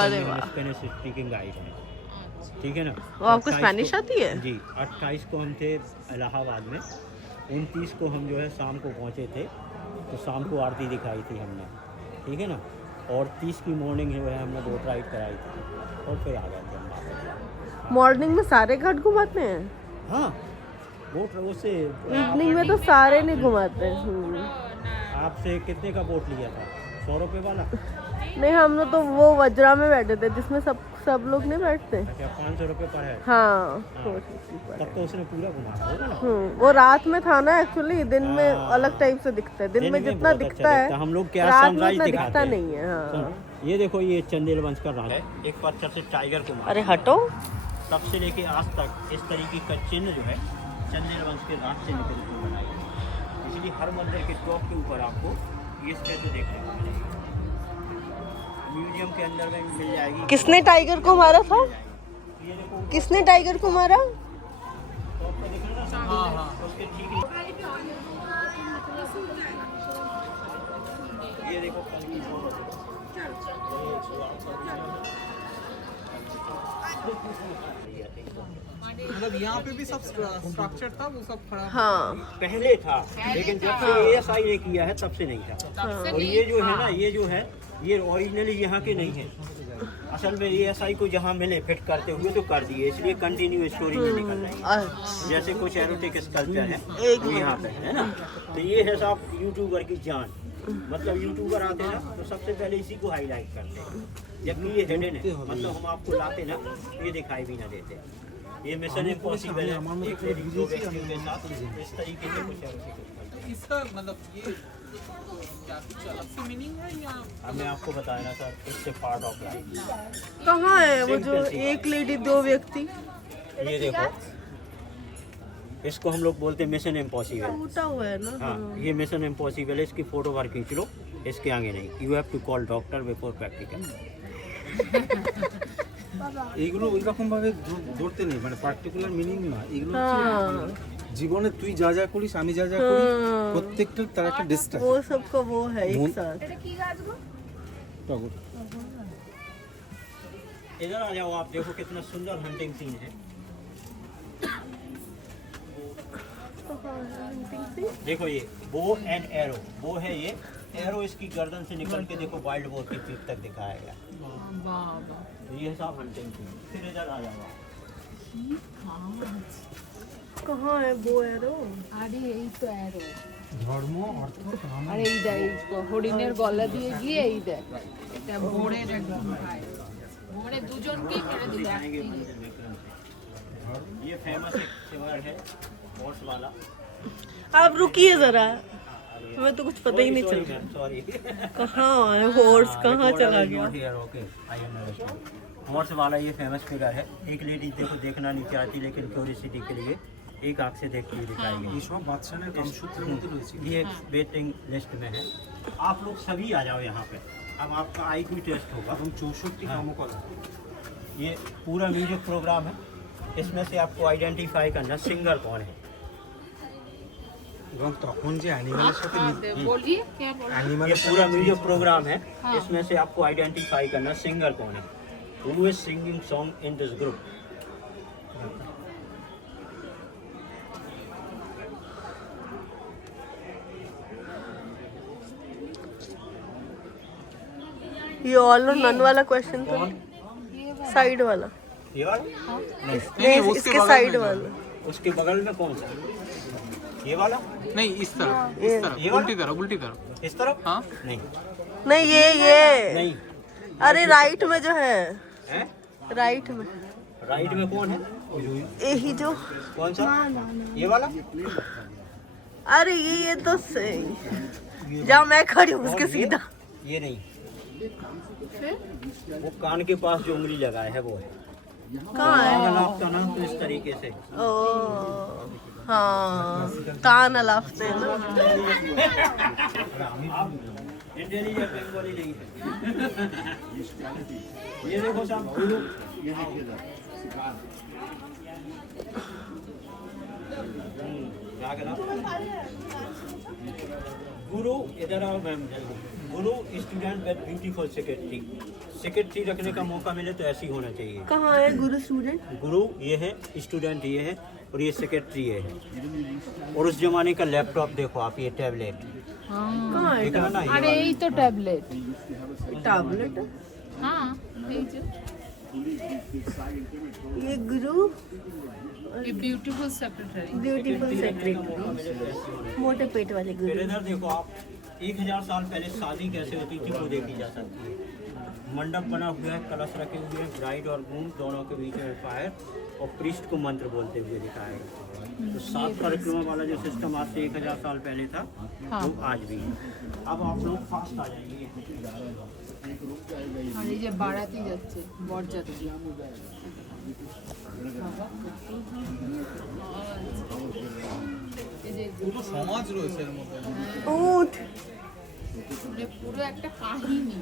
अरे हम वाह। स्पेनिश स्पीकिंग गाइड हैं, अच्छा। ठीक है ना। वो आपको 28 स्पेनिश को- आती है? जी, 28 को हम थे इलाहाबाद में। 29 को हम जो है शाम को पहुँचे थे, तो शाम को आरती दिखाई थी हमने, ठीक है ना। और 30 की मॉर्निंग जो है हमने बोट राइड कराई थी, और फिर आ गए थे हम वापस। मॉर्निंग में सारे घाट घुमाते हैं, हाँ, बोट उससे इवनिंग में तो सारे नहीं घुमाते। आपसे कितने का बोट लिया था? 100 रुपये वाला? नहीं हम लोग तो वो वज्रा में बैठे थे जिसमें सब लोग नहीं बैठते। अच्छा, 500 रुपये पर है। हाँ तब तो उसने पूरा घुमाया होगा ना। वो रात में था ना एक्चुअली, दिन में हाँ। अलग टाइप से दिखता है। दिन में जितना बहुत दिखता अच्छा है हम लोग क्या रात में सनराइज उतना दिखाते दिखता हैं। नहीं है। हाँ सुन, ये देखो, ये चंदेल वंश का राजा है। एक पत्थर से टाइगर को मारा। अरे हटो। तब से लेके आज तक इस तरीके का चिन्ह जो है चंदेल वंश के राज चिन्ह के रूप में बनाई है। इसलिए हर मंदिर के टॉप के ऊपर आपको ये स्टैचू देखने को मिलेगी। म्यूजियम के अंदर में भी मिल जाएगी। किसने टाइगर को मारा था? ये देखो, किसने टाइगर को मारा? टॉप पे देख रहे हो ना, उसके ठीक ये देखो, मतलब यहाँ पे भी सब स्ट्रक्चर था, वो सब खराब। हाँ पहले था, लेकिन जब से ASI ने किया है तब से नहीं था। और ये जो है ना, ये जो है, ये ओरिजिनली यहाँ के नहीं है। असल में ASI को जहाँ मिले फिट करते हुए तो कर दिए, इसलिए कंटिन्यू स्टोरी में निकल रही है। अच्छा। जैसे कुछ एरोटिक स्कल्पचर है एक वो यहाँ पे है ना। तो ये है साहब यूट्यूबर की जान। मतलब यूट्यूबर आते ना तो सबसे पहले इसी को हाईलाइट करते हैं, जबकि ये हिडन है। मतलब हम आपको लाते ना ये दिखाई भी ना देते। ये मिशन इम्पॉसिबल है, एक लेडी दो व्यक्तियों के साथ इस तरीके से कुछ एरोटिक। इसका मतलब ये क्या कुछ अलग से मीनिंग है या अब मैं आपको बताया ना सर, इससे पार्ट ऑफ लाइफ। कहाँ है वो जो एक लेडी 2 व्यक्ति? ये देखो, इसको हम लोग बोलते हैं मिशन इम्पॉसिबल। टूटा हुआ है ना। हाँ, ये मिशन इम्पॉसिबल है। इसकी फोटो भर खींच लो, इसके आगे नहीं। You have to call doctor before practical. এইগুলো ওই রকম ভাবে ধরতে নেই, মানে পার্টিকুলার মিনিং না, এগুলো হচ্ছে हाँ জীবনে তুই যা যা করিস, আমি যা যা করি, প্রত্যেকটার তার একটা ডিস্টেন্স। वो सबका वो है एक मोन- साथ। টগর इधर आ जाओ आप, देखो कितना सुंदर हंटिंग सीन है। देखो ये बो एंड एरो, बो है ये, एरो इसकी गर्दन से निकल के देखो वाइल्ड बोर की पीठ तक दिखाया गया। तो ये सब हंटिंग सीन। फिर इधर आ जाओ आप। कहाँ है वो एरो? আরে এই তো অ্যারো, ধর্ম অর্থ কাম। আরে এই দেখ, এই হরিণের গলা দিয়ে গিয়ে এই দেখ, এটা ভোরের একদম ভাই, ভোরে দুজনকেই মেরে দিল दिखाएंगे একদিনে। मंदिर विक्रम से। ये फेमस एक शिवर है हॉर्स वाला। आप रुकिए जरा, हमें तो कुछ पता ही नहीं चल रहा। सॉरी कहाँ है हॉर्स, कहाँ चला गया? हॉर्स वाला ये फेमस फिगर है। एक लेडी देखो देखना नहीं चाहती, लेकिन क्यूरियोसिटी के लिए एक आंख से देख के दिखाई गई। এই সব বাদশাহের কামসূত্রের মধ্যে রয়েছে। ये वेटिंग लिस्ट में है। आप लोग सभी आ जाओ यहाँ पे। अब आपका IQ टेस्ट होगा। এবং 64টি কামকলা। ये पूरा म्यूजिक प्रोग्राम है। इसमें से आपको आइडेंटिफाई करना सिंगर कौन है। এবং তখন যে অ্যানিমালের সাথে বলি কে বল, ये অ্যানিমালের पूरा म्यूजिक प्रोग्राम है। हाँ। इसमें से आपको आइडेंटिफाई करना सिंगर कौन है, who is singing song in this group. ये ऑल और नन वाला क्वेश्चन था, साइड वाला। ये वाला नहीं, इसके साइड वाला। उसके बगल में कौन सा, ये वाला, नहीं इस तरफ, ये ये वाला, उल्टी तरफ। इस तरफ हाँ। नहीं नहीं, ये नहीं अरे राइट में जो है, है। राइट में राइट में कौन है, यही जो, कौन सा, ये वाला। अरे ये तो सही, जहाँ मैं खड़ी हूँ उसके और ये? सीधा। ये नहीं, वो कान के पास जो उंगली लगाए है वो है। कहाँ है? कान अलाप का नाम तो इस तरीके से। ओ हाँ, कान अलाफते हैं ना। इंटेलिजेंट बंगाली नहीं है। ये देखो साहब, गुरु, गुरु इधर आओ मैम जल्दी। गुरु student with beautiful secretary. Secretary रखने का मौका मिले तो ऐसी होना चाहिए। कहाँ है गुरु स्टूडेंट? गुरु ये है, स्टूडेंट ये है, और ये सेक्रेटरी ये है। और उस जमाने का लैपटॉप देखो आप, ये टैबलेट कहाँ है? देखा ना, ये আরে এই তো ট্যাবলেট, टैबलेट। হ্যাঁ এই যে ये गुरु ये ब्यूटीफुल सेक्रेटरी। ब्यूटीफुल सेक्रेटरी, मोटे पेट वाले फिर गुरु। इधर देखो आप, 1000 साल पहले शादी कैसे होती थी वो देखी जा सकती है। मंडप बना हुआ है, कलश रखे हुए हैं, ब्राइड और ग्रूम दोनों के बीच में फायर, और प्रीस्ट को मंत्र बोलते हुए दिखाया गया। तो 7 परिक्रमा वाला जो सिस्टम आज से 1000 साल पहले था, हाँ। वो आज भी है। अब आप लोग फास्ट आ जाइए। আর এই যে বারাতি যাচ্ছে, বরযাত্রী। এই যে পুরো সমাজ রয়েছে এর মধ্যে। ऊँट। পুরো একটা কাহিনী,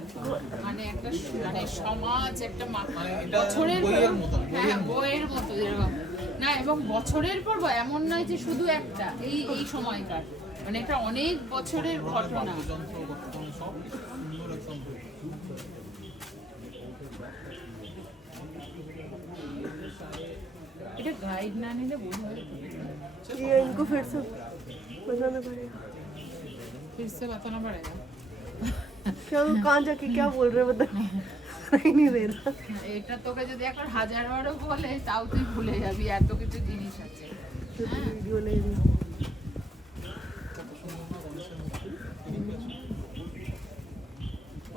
মানে একটা মানে সমাজ, একটা মানে এটা বছরের বইয়ের পর- মতো, হ্যাঁ বইয়ের মতো যেরকম না, এবং বছরের পর এমন নয় যে শুধু একটা এই সময়কার, মানে এটা অনেক বছরের ঘটনা। যন্ত্র গঠন সব কিছু সুন্দর একদম। এটা গাইড না নিলে বোঝাবে, ये इनको फिर से बताना पड़ेगा। फिर से बताना पड़ेगा। क्या कहाँ जाके क्या बोल रहे हैं बता ही नहीं दे रहा। এটা তোকে যদি এখন 1000বারও বলে তাও তুই ভুলে যাবি, এত কিছু জিনিস আছে। वीडियो ले रही।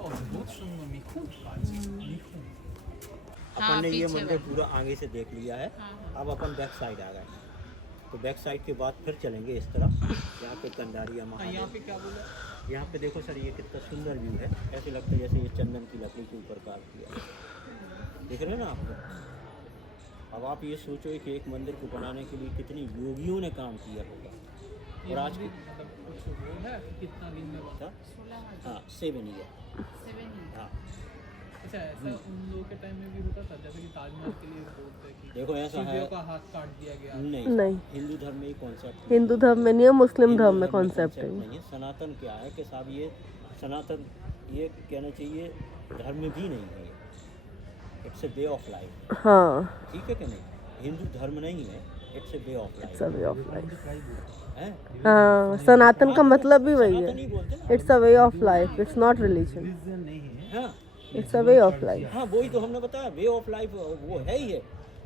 অদ্ভুত সুন্দর নিখুঁত কাজ, নিখুঁত। अपन ने ये पीछे मंदिर पूरा आगे से देख लिया है। हाँ, अब अपन बैक साइड आ गए, तो बैक साइड के बाद फिर चलेंगे इस तरफ। यहाँ पे कंडारिया यहाँ महादेव। पे क्या बोला? यहाँ पे देखो सर, ये कितना सुंदर व्यू है। ऐसे लगता है जैसे ये चंदन की लकड़ी के ऊपर कार्व किया है। देख रहे हैं ना आपको। अब आप ये सोचो कि एक मंदिर को बनाने के लिए कितनी योगियों ने काम किया होगा। और आज की मतलब कुछ वो है कि कितना दिन में बना? हाँ 7 ईयर। 7 हाँ अच्छा ऐसा उन लोगों के टाइम में भी होता था, जैसे कि ताजमहल के लिए बोलते हैं कि देखो ऐसा है, शिवलिंग का हाथ काट दिया गया। नहीं नहीं, हिंदू धर्म में ये कॉन्सेप्ट हिंदू धर्म में नहीं है, मुस्लिम हिंदू धर्म में में कॉन्सेप्ट concept है। नहीं है। सनातन क्या है कि साहब ये सनातन ये कहना चाहिए धर्म भी नहीं है, it's a way of life. हाँ, ठीक है कि नहीं, हिंदू धर्म नहीं है, it's a way of it's a life way of life. है। हाँ, सनातन का मतलब भी वही है, सनातन ही बोलते हैं it's a way of life, it's not religion, ना। हाँ it's a way of life. हाँ वही तो हमने बताया, वे ऑफ लाइफ वो है ही है।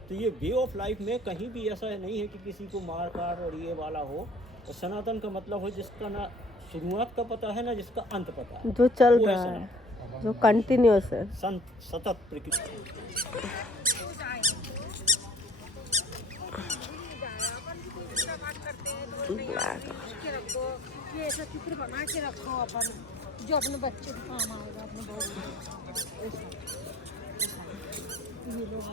तो ये वे ऑफ लाइफ में कहीं भी ऐसा नहीं है कि किसी को मार काट और ये वाला हो। और सनातन का मतलब हो जिसका ना शुरुआत का पता है ना जिसका अंत पता है, जो चल वो है रहा है, सनातन। जो कंटिन्यूअस है। सतत प्रकृति। ये ऐसा चित्र बना के रखो अपन, जो अपने बच्चे को काम आएगा, अपने बहू ये लोग।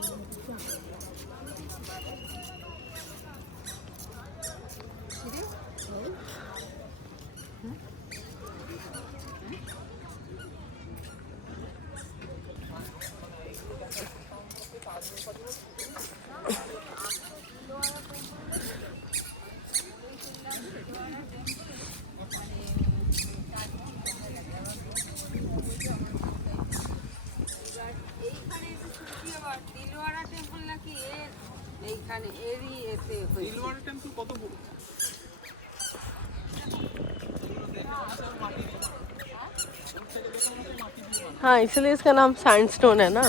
দিলওয়ারা টেম্পল নাকি এইখানে এরই এতে হয়েছে। দিলওয়ারা টেম্পল কত বড়? हाँ, इसलिए इसका नाम सैंडस्टोन है ना।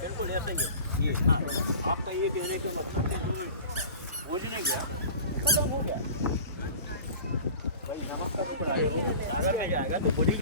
बिल्कुल ऐसा ही है ये। आपका ये कहने का मतलब है कि भोजने गया खत्म हो गया भाई, नमक का ऊपर आएगा, अगर में जाएगा तो बड़ी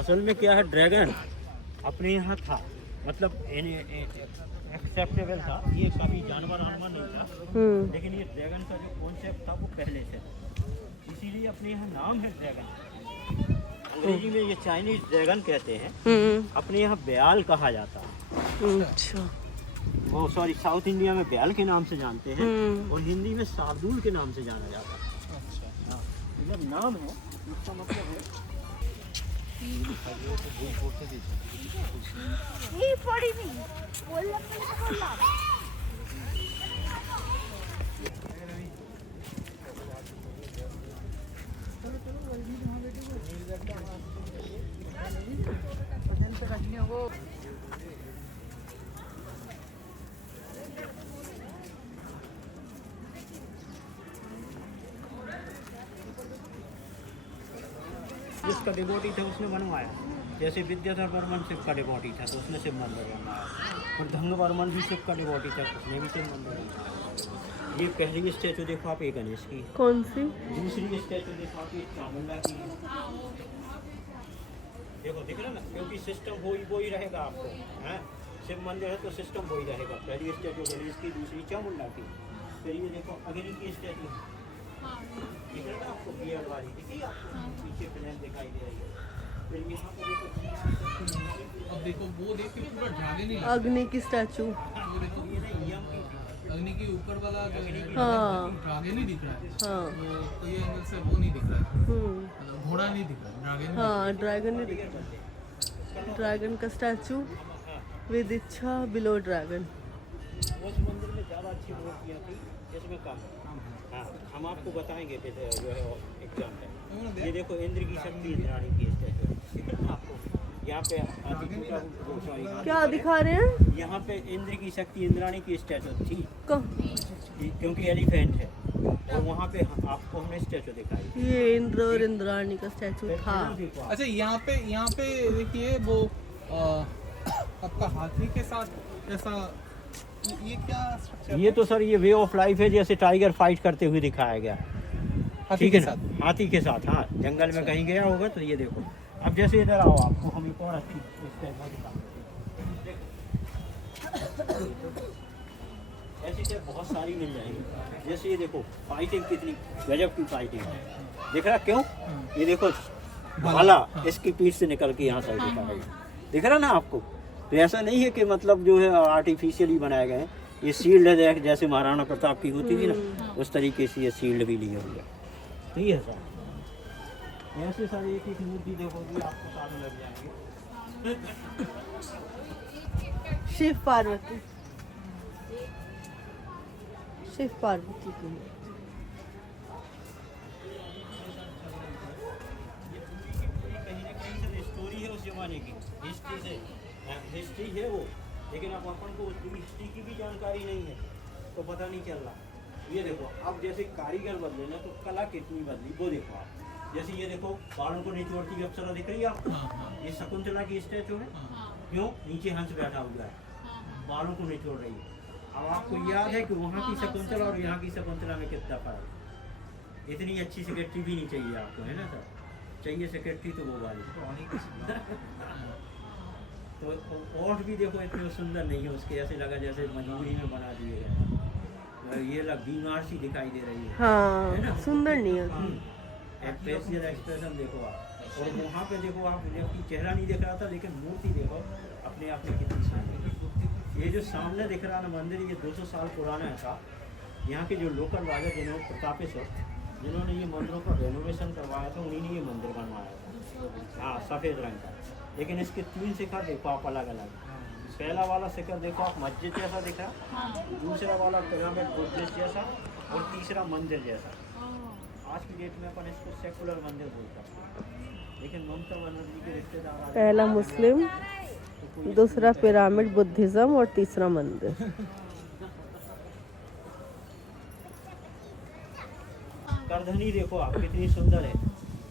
असल में क्या है, ड्रैगन अपने यहाँ था, मतलब एक्सेप्टेबल था, ये कभी जानवर आनवर नहीं था, लेकिन ये ड्रैगन का जो कॉन्सेप्ट था वो पहले से था, इसीलिए अपने यहाँ नाम है ड्रैगन। अंग्रेजी में ये चाइनीज ड्रैगन कहते हैं, अपने यहाँ ब्याल कहा जाता है। अच्छा, वो सॉरी साउथ इंडिया में ब्याल के नाम से जानते हैं और हिंदी में शार्दुल के नाम से जाना जाता है। अच्छा, हाँ, जब नाम हो इसका मतलब है ये पड़ी नहीं बोलना बोलना। जिसका डिवोटी था उसने बनवाया, जैसे विद्याधर वर्मन शिव का डिवोटी था तो उसने शिव मंदिर बनवाया, और धंग वर्मन भी शिव का डिवोटी था उसने भी शिव मंदिर बनवाया। ये पहली स्टैचू देखो आप, एक गणेश की, कौन सी? दूसरी स्टैचू देखो आप, एक चामुंडा की। देखो दिख रहा ना, क्योंकि सिस्टम वही रहेगा आपको, हैं शिव मंदिर है तो सिस्टम वही रहेगा। पहली स्टैचू गणेश की, दूसरी चामुंडा की, फिर ये देखो अग्नि की स्टैचू दिख रहा है आपको, बियर्ड वाली दिखी आपको, पीछे प्लेन दिखाई दे रही है। फिर यहाँ पे देखो, अब देखो वो देख के पूरा ड्रैगन ही लग अग्नि की स्टैचू। वो देखो अग्नि के ऊपर वाला जो है हाँ। ड्रैगन ही दिख रहा है। हाँ, वो कोई एंगल से वो नहीं दिख रहा है, मतलब घोड़ा नहीं दिख रहा है, ड्रैगन हाँ, ड्रैगन ही दिख रहा है। ड्रैगन का स्टैचू विद इच्छा बिलो ड्रैगन। उस मंदिर में ज़्यादा अच्छी मूर्तियाँ थी, इसमें कम। हाँ, हम आपको बताएंगे जैसे जो है एग्जाम है। ये देखो इंद्र की शक्ति इंद्राणी की स्टैचू है आपको यहाँ पे क्या दिखा रहे हैं? यहाँ पे इंद्र की शक्ति इंद्राणी की स्टैचू थी कहाँ? क्योंकि एलिफेंट है और वहाँ पे आपको हमने स्टैचू दिखाई। ये इंद्र और इंद्राणी का स्टैचू था। अच्छा यहाँ पे देखिए वो आपका हाथी के साथ ऐसा ये क्या structure ये तो सर ये वे ऑफ लाइफ है, जैसे टाइगर फाइट करते हुए दिखाया गया। हाथी ठीक के है ना? साथ? हाथी के साथ, हाँ, जंगल में कहीं गया होगा तो ये देखो। अब जैसे इधर आओ, आपको हम एक और अच्छी स्टैचू दिखाते हैं। ऐसी तो बहुत सारी मिल जाएंगी। जैसे ये देखो फाइटिंग कितनी गजब की फाइटिंग है, दिख रहा क्यों? ये देखो भाला इसकी पीठ से निकल के यहाँ साइड दिखा है, दिख रहा ना आपको? तो ऐसा नहीं है कि मतलब जो है आर्टिफिशियली बनाए गए हैं। ये शील्ड है, जैसे महाराणा प्रताप की होती थी ना, उस तरीके से ये शील्ड भी ली हुई है। ठीक है सर, ऐसे सारे एक एक मूर्ति देखोगी आपको साल लग जाएंगे। शिव पार्वती, शिव पार्वती की कहीं ना कहीं से स्टोरी है उस जमाने की, हिस्ट्री है वो, लेकिन अब अपन को उसकी हिस्ट्री की भी जानकारी नहीं है तो पता नहीं चल रहा। ये देखो अब जैसे कारीगर बदले ना तो कला कितनी बदली, वो देखो आप। जैसे ये देखो बालों को निचोड़ती हुई अप्सरा दिख रही है आपको, ये शकुंतला की स्टैचू है। क्यों? नीचे हंस बैठा हुआ है, बालों को निचोड़ रही है। अब आपको याद है कि वहाँ की शकुंतला और यहाँ की शकुंतला में कितना फर्क है। इतनी अच्छी सेक्रेटरी भी नहीं चाहिए आपको, है ना सर? चाहिए सेक्रेटरी तो वो वाली। तो ओठ भी देखो इतने सुंदर नहीं है उसके, ऐसे लगा जैसे मजबूरी में बना दिए गए। ये लग बीमार सी दिखाई दे रही है। हाँ, सुंदर नहीं है। फेशियल एक्सप्रेशन देखो आप, और वहाँ पे देखो आप, जबकि चेहरा नहीं दिख रहा था लेकिन मूर्ति देखो अपने आप में कितनी सुंदर। ये जो सामने दिख रहा ना मंदिर, ये 200 साल पुराना था। यहाँ के जो लोकल राजा जिन्होंने प्रतापेश्वर, जिन्होंने ये मंदिरों का रेनोवेशन करवाया था, उन्हीं ने ये मंदिर बनवाया था। हाँ, सफ़ेद रंग का। लेकिन इसके 3 शिखर देखो आप अलग अलग। पहला वाला शिखर देखो आप मस्जिद जैसा दिख रहा, दूसरा वाला पिरामिड बुद्धिस्ट जैसा, और तीसरा मंदिर जैसा। आज की डेट में अपन इसको सेकुलर मंदिर बोलते हैं, लेकिन ममता बनर्जी के रिश्तेदार पहला मुस्लिम, दूसरा पिरामिड बुद्धिज्म और तीसरा मंदिर। करधनी देखो आप कितनी सुंदर है।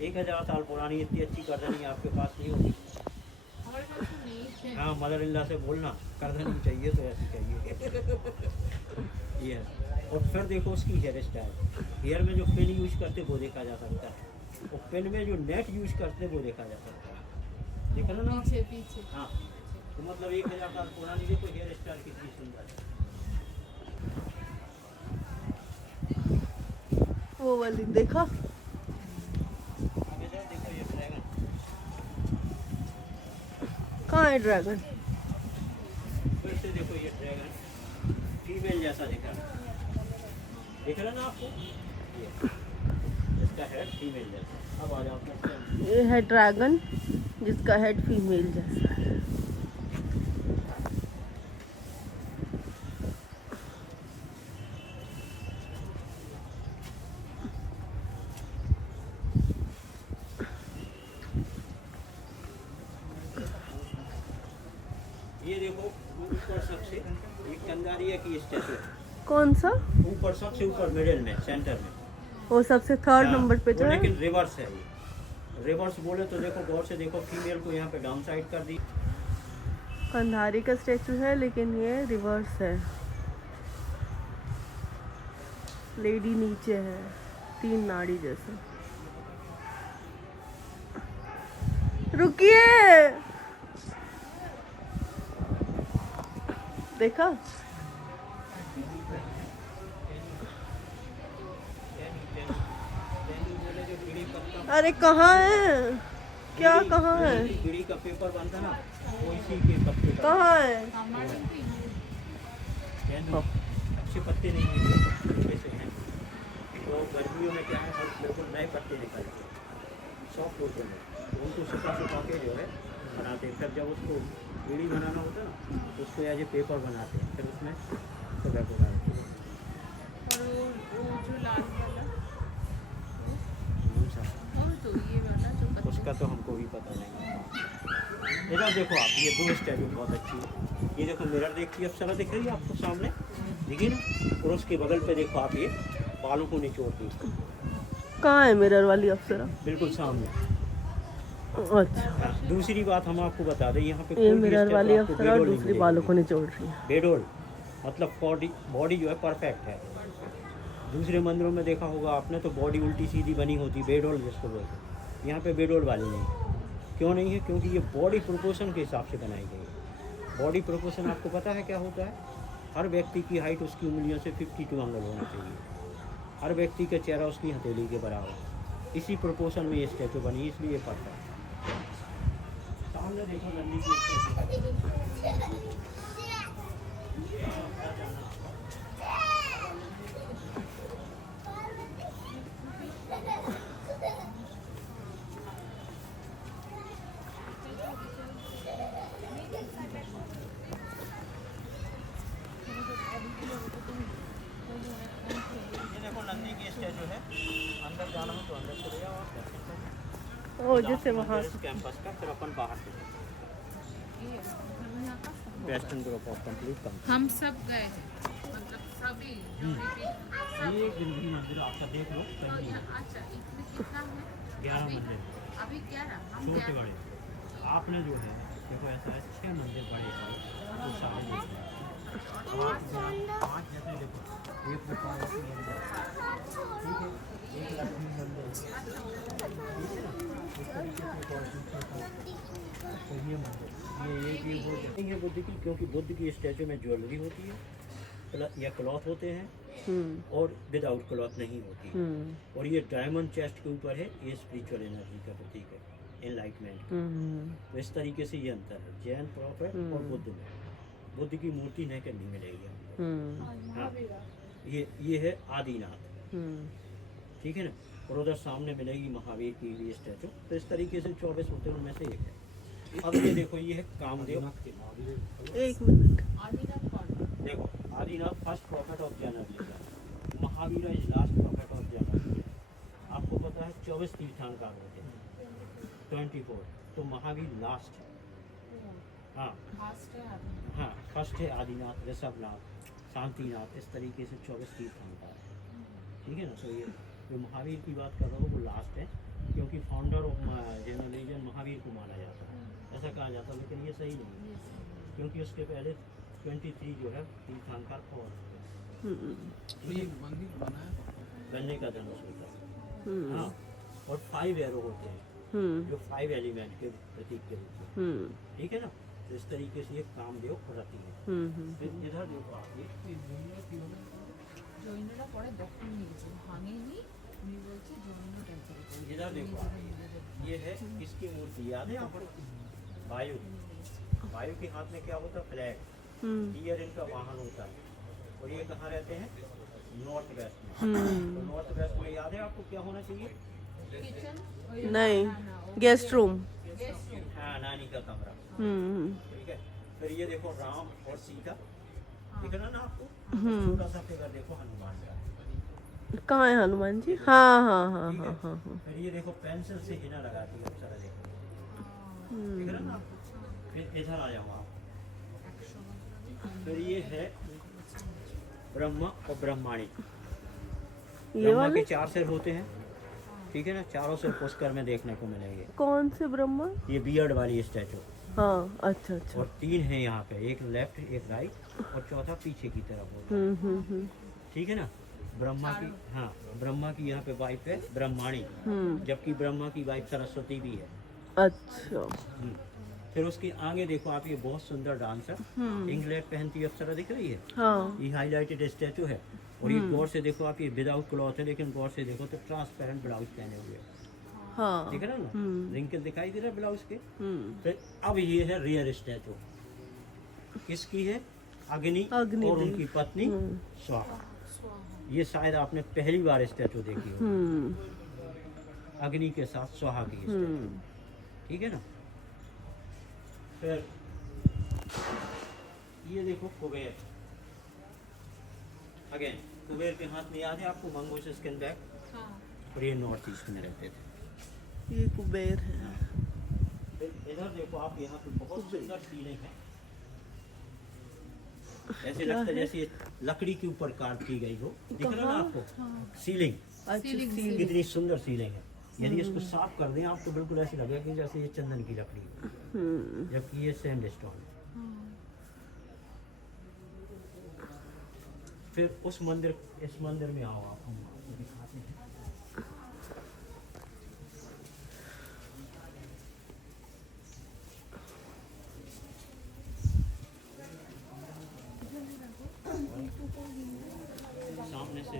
1000 साल पुरानी इतनी अच्छी करधनी आपके पास नहीं होगी। हाँ, मदर इल्ला से बोलना करधनी चाहिए तो ऐसी चाहिए। ये और फिर देखो उसकी हेयर स्टाइल, हेयर में जो पिन यूज करते वो देखा जा सकता है, और पिन में जो नेट यूज करते वो देखा जा सकता है। देखा ना पीछे। हाँ, तो मतलब 1000 साल पुरानी देखो हेयर स्टाइल कितनी सुंदर है। वो वाली देखा? आगे जाओ, देखो ये ड्रैगन। कहाँ है ड्रैगन? फिर से देखो ये ड्रैगन फीमेल जैसा दिख रहा है, दिख रहा ना आपको? ये इसका हेड फीमेल जैसा। अब आ जाओ, ये है ड्रैगन जिसका हेड फीमेल जैसा है। ये देखो ऊपर सबसे एक कंदारिया की स्टैचू है, कौन सा? ऊपर सबसे ऊपर मिडिल में सेंटर में। वो सबसे थर्ड हाँ, नंबर पे जो वो है। लेकिन रिवर्स है। ये रिवर्स बोले तो देखो गौर से देखो, फीमेल को यहाँ पे डाउन साइड कर दी। कंधारी का स्टैचू है लेकिन ये रिवर्स है। लेडी नीचे है, 3 नाड़ी जैसे। रुकिए, देखा? अरे कहाँ है? क्या कहाँ है? बीड़ी का पेपर बनता ना, वो इसी के पत्ते का। कहाँ है? अच्छे पत्ते नहीं हैं, ऐसे हैं। तो गर्मियों में क्या है, बिल्कुल नए पत्ते निकलते हैं, सॉफ्ट होते हैं, तो उनको सुखा के जो है बनाते हैं। फिर जब उसको बीड़ी बनाना होता है ना, तो उसको एज ए पेपर बनाते हैं, फिर उसमें टोबैको डालते हैं। और वो जो लाल वाला कौन सा? और तो ये वाला जो पत्ते उसका तो हमको भी पता नहीं। इधर देखो आप, ये दो स्टैचू बहुत अच्छी है। ये देखो मिरर देखिए, अप्सरा दिख रही है आपको सामने, देखिए ना, और उसके बगल पे देखो आप, ये बालों को निचोड़ती है, कहाँ है मिरर वाली अप्सरा? बिल्कुल सामने। अच्छा, दूसरी बात हम आपको बता दें, यहाँ पे ये कोई भी मिरर स्टैचू वाली आपको अप्सरा और बेडोल नहीं दूसरी मिलेगी। बालों को निचोड़ रही है। बेडोल मतलब बॉडी जो है परफेक्ट है। दूसरे मंदिरों में देखा होगा आपने तो बॉडी उल्टी सीधी बनी होती, बेडोल जिसको बोलते हैं। यहाँ पे बेडोल वाली नहीं। क्यों नहीं है? क्योंकि ये बॉडी प्रोपोर्शन के हिसाब से बनाई गई है। बॉडी प्रोपोर्शन आपको पता है क्या होता है? हर व्यक्ति की हाइट उसकी उंगलियों से 52 अंगल होना चाहिए। हर व्यक्ति का चेहरा उसकी हथेली के बराबर। इसी प्रोपोर्शन में ये स्टैचू बनी, इसलिए ये परफेक्ट है। सामने देखो नंदी की स्टैचू। ये देखो नंदी की स्टैचू है। अंदर जाना हो तो अंदर चले जाओ आप। ओ जैसे वहाँ कैंपस का, फिर अपन बाहर से western group of complete complete. हम सब गए हैं, मतलब सभी जो ये एक दिन भी मंदिर आपका देख लो, तो सही है। अच्छा इसमें कितना है? 11 मंदिर अभी 11 हम छोटे 11 बड़े। आपने जो है देखो ऐसा है 6 मंदिर बड़े हैं, तो सारे देख लो। पाँच जैसे देखो, एक गोपाल जी मंदिर, ठीक है, एक लक्ष्मी मंदिर, ठीक है ना, इस तरीके से एक और दूसरा था। तो ये मंदिर, ये एक ये वो नहीं है बुद्ध की, क्योंकि बुद्ध की स्टैचू में ज्वेलरी होती है या क्लॉथ होते हैं, और विदाउट क्लॉथ नहीं होती। और ये डायमंड चेस्ट के ऊपर है, ये स्पिरिचुअल एनर्जी का प्रतीक है, एनलाइटमेंट। तो इस तरीके से ये अंतर है जैन प्रॉफिट और बुद्ध में। बुद्ध की मूर्ति नहीं करनी मिलेगी हमको। हाँ, ये है आदिनाथ, ठीक है ना। और उधर सामने मिलेगी महावीर की भी स्टैचू। तो इस तरीके से 24 होते हैं, उनमें से एक है। अब ये देखो, ये है कामदेव। एक मिनट, देखो Adinath first profit of Jain, Mahavir is last profit of Jain. आपको पता है 24 तीर्थंकर होते हैं, 24, तो महावीर लास्ट है। हाँ हाँ, फर्स्ट है आदिनाथ, ऋषभनाथ, शांतिनाथ, इस तरीके से 24 तीर्थंकर है, ठीक है ना। तो ये जो महावीर की बात कर रहा हूँ वो लास्ट है, क्योंकि founder of Jain religion Mahavir को माना जाता है, ऐसा कहा जाता है, लेकिन ये सही नहीं है, क्योंकि उसके पहले 23 जो है तीर्थंकर और ये मंदिर बनाया गन्ने का धनुष होता है। हाँ, और 5 एरो होते हैं जो 5 एलिमेंट के प्रतीक के रूप में, ठीक है ना। तो इस तरीके से ये कामदेव रति है। फिर इधर देखो आप, জৈনরা পরে দখল নিয়েছে, ভাঙেনি, উনি বলছে জৈন টেম্পল। इधर देखो आप, ये है किसकी मूर्ति याद है आपको? वायु। वायु के हाथ में क्या होता है? फ्लैग। डियर इनका वाहन होता है। और ये कहाँ रहते हैं? नॉर्थ वेस्ट में। तो नॉर्थ वेस्ट में याद है आपको क्या होना चाहिए? नहीं, गेस्ट रूम। हाँ, नानी का कमरा, ठीक है। फिर ये देखो राम और सीता, दिख रहा ना आपको? छोटा सा फिगर देखो हनुमान का, कहाँ है हनुमान जी? हाँ हाँ हाँ ठीक हाँ है। हाँ। फिर ये देखो पेंसिल से हिना लगाती है अप्सरा, देखो दिख रहा ना आपको? फिर इधर आ जाओ आप, फिर ये है ब्रह्मा और ब्रह्माणी। ये ब्रह्मा वाले के 4 सिर होते हैं, ठीक है ना, चारों सिर पुष्कर में देखने को मिलेंगे। कौन से ब्रह्मा? ये बियर्ड वाली स्टैचू, हाँ, अच्छा अच्छा। और 3 है यहाँ पे, एक लेफ्ट एक राइट और चौथा पीछे की तरफ होता है, ठीक है ना। ब्रह्मा की, हाँ, ब्रह्मा की यहाँ पे वाइफ है ब्रह्माणी, जबकि ब्रह्मा की वाइफ सरस्वती भी है। अच्छा। फिर उसके आगे देखो आप, ये बहुत सुंदर डांसर इंग्लैंड पहनती अप्सरा दिख रही है, हाँ। ये हाईलाइटेड स्टैचू है। और ये गौर से देखो आप, ये विदाउट क्लॉथ है, लेकिन गौर से देखो तो ट्रांसपेरेंट ब्लाउज पहने हुए, हाँ। दिख रहा है ना, रिंकल दिखाई दे रहा है ब्लाउज के। फिर अब ये है रियर स्टैचू, किसकी है? अग्नि और उनकी पत्नी स्वाहा। ये शायद आपने पहली बार स्टैचू देखी हो, अग्नि के साथ स्वाहा की स्टैचू, ठीक है ना। फिर ये देखो कुबेर, अगेन कुबेर के हाथ में याद है आपको मंगोस स्किन बैग, हाँ और ये नॉर्थ ईस्ट में रहते थे। ये कुबेर है। फिर इधर देखो आप, यहाँ पे बहुत सुंदर सीलिंग है, ऐसे लगता है जैसे ये लकड़ी के ऊपर कार्व की गई हो, दिख रहा ना आपको सीलिंग, अच्छा सीलिंग। कितनी सुंदर सीलिंग है। यदि इसको साफ कर दें आप तो बिल्कुल ऐसे लगेगा कि जैसे ये चंदन की लकड़ी हो, जबकि ये सैंडस्टोन है। फिर उस मंदिर, इस मंदिर में आओ आप, हम आपको दिखाते हैं। सामने से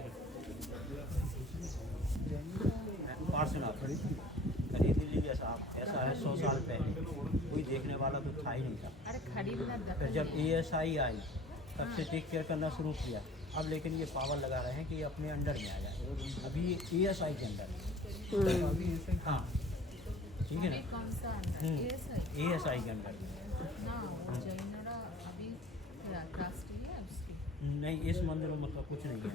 पार्सनाथ खरीद लीजिए साहब, ऐसा है 100 साल पहले कोई देखने वाला तो था ही नहीं था। अरे खरीदना फिर जब ASI आई तब से टेक केयर करना शुरू किया, अब लेकिन ये पावर लगा रहे हैं कि ये अपने अंडर में आ जाए। अभी ये ASI के अंडर है। हाँ ठीक है अभी ना, कौन सा अंदर ASI के अंडर ना वो जैनरा अभी राष्ट्रीय है उसकी। नहीं, इस मंदिर में मतलब कुछ नहीं है।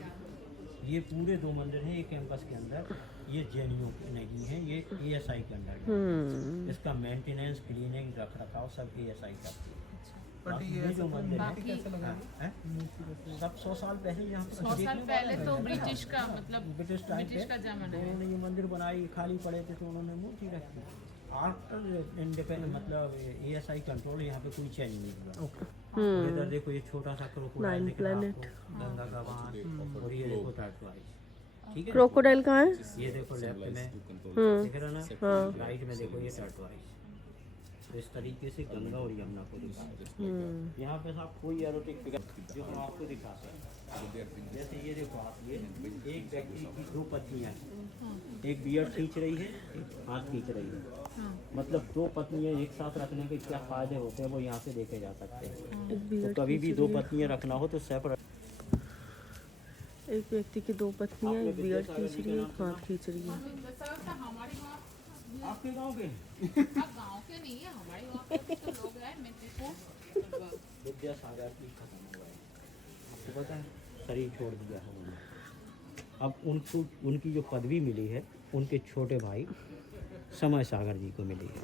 ये पूरे 2 मंदिर हैं एक कैंपस के अंदर, ये जैनियों के नहीं है, ये ASI के अंडर है। इसका मेंटेनेंस, क्लीनिंग, रख रखाव सब ASI करती है। बट बाकी ये जो मंदिर है, बाकी कैसे लगा? हैं? सब 100 साल पहले यहाँ पे 100 साल देखने पहले वाला तो है। ब्रिटिश का मतलब ब्रिटिश टाइम ब्रिटिश पे का जमाना है। उन्होंने ये मंदिर बनाई, खाली पड़े थे तो उन्होंने मूर्ति रखी। आफ्टर इंडिपेंडेंट मतलब ASI कंट्रोल यहाँ पे कोई चेंज नहीं हुआ। इधर देखो ये छोटा सा क्रोकोडाइल दिख रहा है आपको, गंगा का बांध, और ये देखो टर्टवाइज, ठीक है। क्रोकोडाइल कहाँ है? ये देखो लेफ्ट में दिख रहा ना, राइट में देखो ये टर्टवाइज। तो इस तरीके से गंगा और यमुना को दिखाते हैं। यहाँ पे साहब कोई एरोटिक फिगर जो हम आपको दिखाते हैं, जैसे ये देखो आप, ये एक व्यक्ति की 2 पत्नियाँ, एक बियर्ड खींच रही है, एक हाथ खींच रही है। मतलब 2 पत्नियाँ एक साथ रखने के क्या फायदे होते हैं वो यहाँ से देखे जा सकते हैं। तो कभी भी 2 पत्नियाँ रखना हो तो सेपरेट। एक व्यक्ति की 2 पत्नियां, एक बियर्ड खींच रही है, एक हाथ खींच रही है। हमारे वहाँ आपके गाँव के गाँव के नहीं है, हमारे वहाँ पे तो लोग हैं। मैं देखो विद्यासागर की खत्म हुआ है, आपको पता है, शरीर छोड़ दिया है उन्होंने। अब उनको उनकी जो पदवी मिली है उनके छोटे भाई समय सागर जी को मिली है।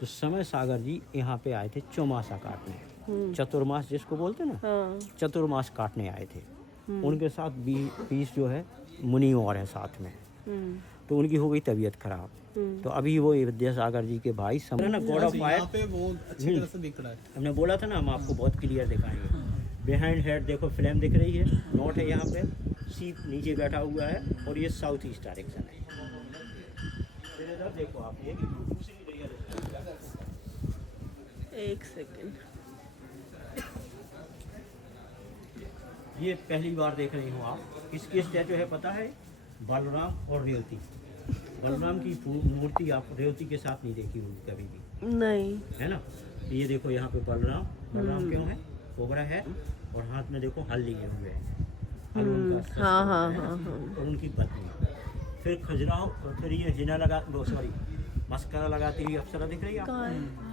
तो समय सागर जी यहाँ पे आए थे चौमासा काटने, चतुर्मास जिसको बोलते हैं ना, चतुर्मास काटने आए थे। उनके साथ 20 जो है मुनि और हैं साथ में। तो उनकी हो गई तबीयत खराब, तो अभी वो विद्यासागर जी के भाई समय ना गॉड ऑफ फायर, यहाँ पे वो अच्छी तरह से दिख रहा है। हमने बोला था ना हम आपको बहुत क्लियर दिखाएंगे। बिहाइंड हेड देखो फ्लेम दिख रही है, नोट है यहाँ पे, सीप नीचे बैठा हुआ है, और ये साउथ ईस्ट डायरेक्शन है। फिर इधर देखो आप, ये दूसरी रियल एक सेकंड, ये पहली बार देख रही हूँ आप। इसकी स्टैचू है पता है, बलराम और रेवती। बलराम की मूर्ति आप रेवती के साथ नहीं देखी होगी कभी भी, नहीं है ना। ये देखो यहाँ पे बलराम क्यों है, कोबरा है, और हाथ में देखो हल लिए हुए हैं, हल उनका शस्त्र है, और उनकी पत्नी। फिर खजुराहो, फिर ये हिना लगा, सॉरी मस्करा लगाती हुई अप्सरा दिख रही है आपको।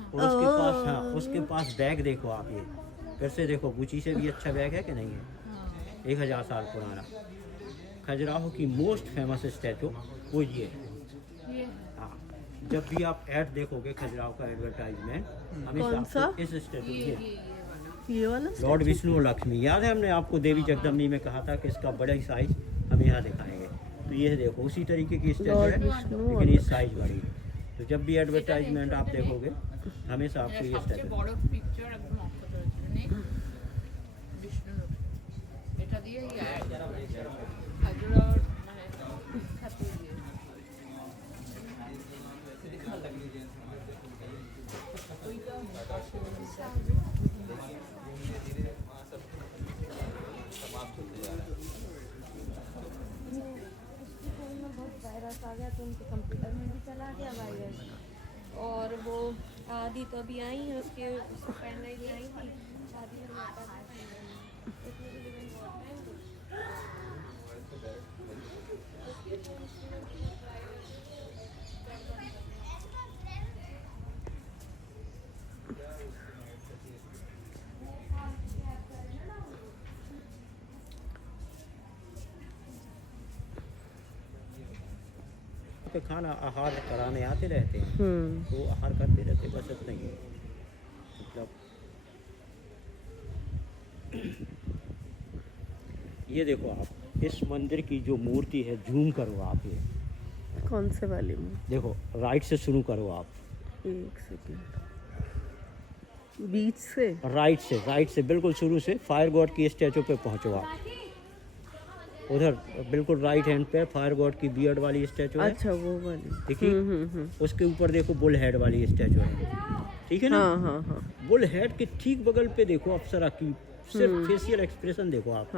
और उसके पास, हाँ उसके पास बैग देखो आप, ये फिर से देखो गुची से भी अच्छा बैग है कि नहीं है, 1000 साल पुराना। खजुराहो की मोस्ट फेमस स्टैचू वो ये है। हाँ, जब भी आप ऐड देखोगे खजुराहो का एडवर्टाइजमेंट, हमेशा आपको इस स्टैचू ये वाला लॉर्ड विष्णु और लक्ष्मी, याद है हमने आपको देवी जगदम्बी में कहा था कि इसका बड़ा ही साइज हम यहाँ दिखाएंगे। तो ये देखो उसी तरीके की स्टैचू है, लेकिन ये साइज बड़ी है। तो जब भी एडवर्टाइजमेंट आप देखोगे हमेशा आपको ये स्टैचू, বড় পিকচার একদম অক্ষত রয়েছে বিষ্ণু এটা দিয়ে খাজুরার মানে খাতে দিয়ে बहुत वायरस आ गया तो उनके कंप्यूटर में भी चला गया वायरस। और वो आदि तो अभी आई है, उसके पहले भी आई थी शादी में आता था इसमें भी लेकिन बहुत टाइम पे खाना आहार कराने आते रहते हैं, तो आहार करते रहते, बस इतना ही है। मतलब ये देखो आप, इस मंदिर की जो मूर्ति है, जूम करो आप, ये कौन से वाले में? देखो, राइट से शुरू करो आप, एक सेकंड, बीच से राइट से बिल्कुल शुरू से फायर गॉड की स्टैचू पे पहुंचो आप। उधर बिल्कुल राइट हैंड पे फायर गॉड की बियर्ड वाली स्टैचू है, अच्छा वो वाली। देखिए। उसके ऊपर देखो बुल हेड वाली स्टैचू है, ठीक है ना? हाँ हाँ हाँ बुल हेड के ठीक बगल पे देखो अप्सरा की, सिर्फ फेशियल एक्सप्रेशन देखो आप,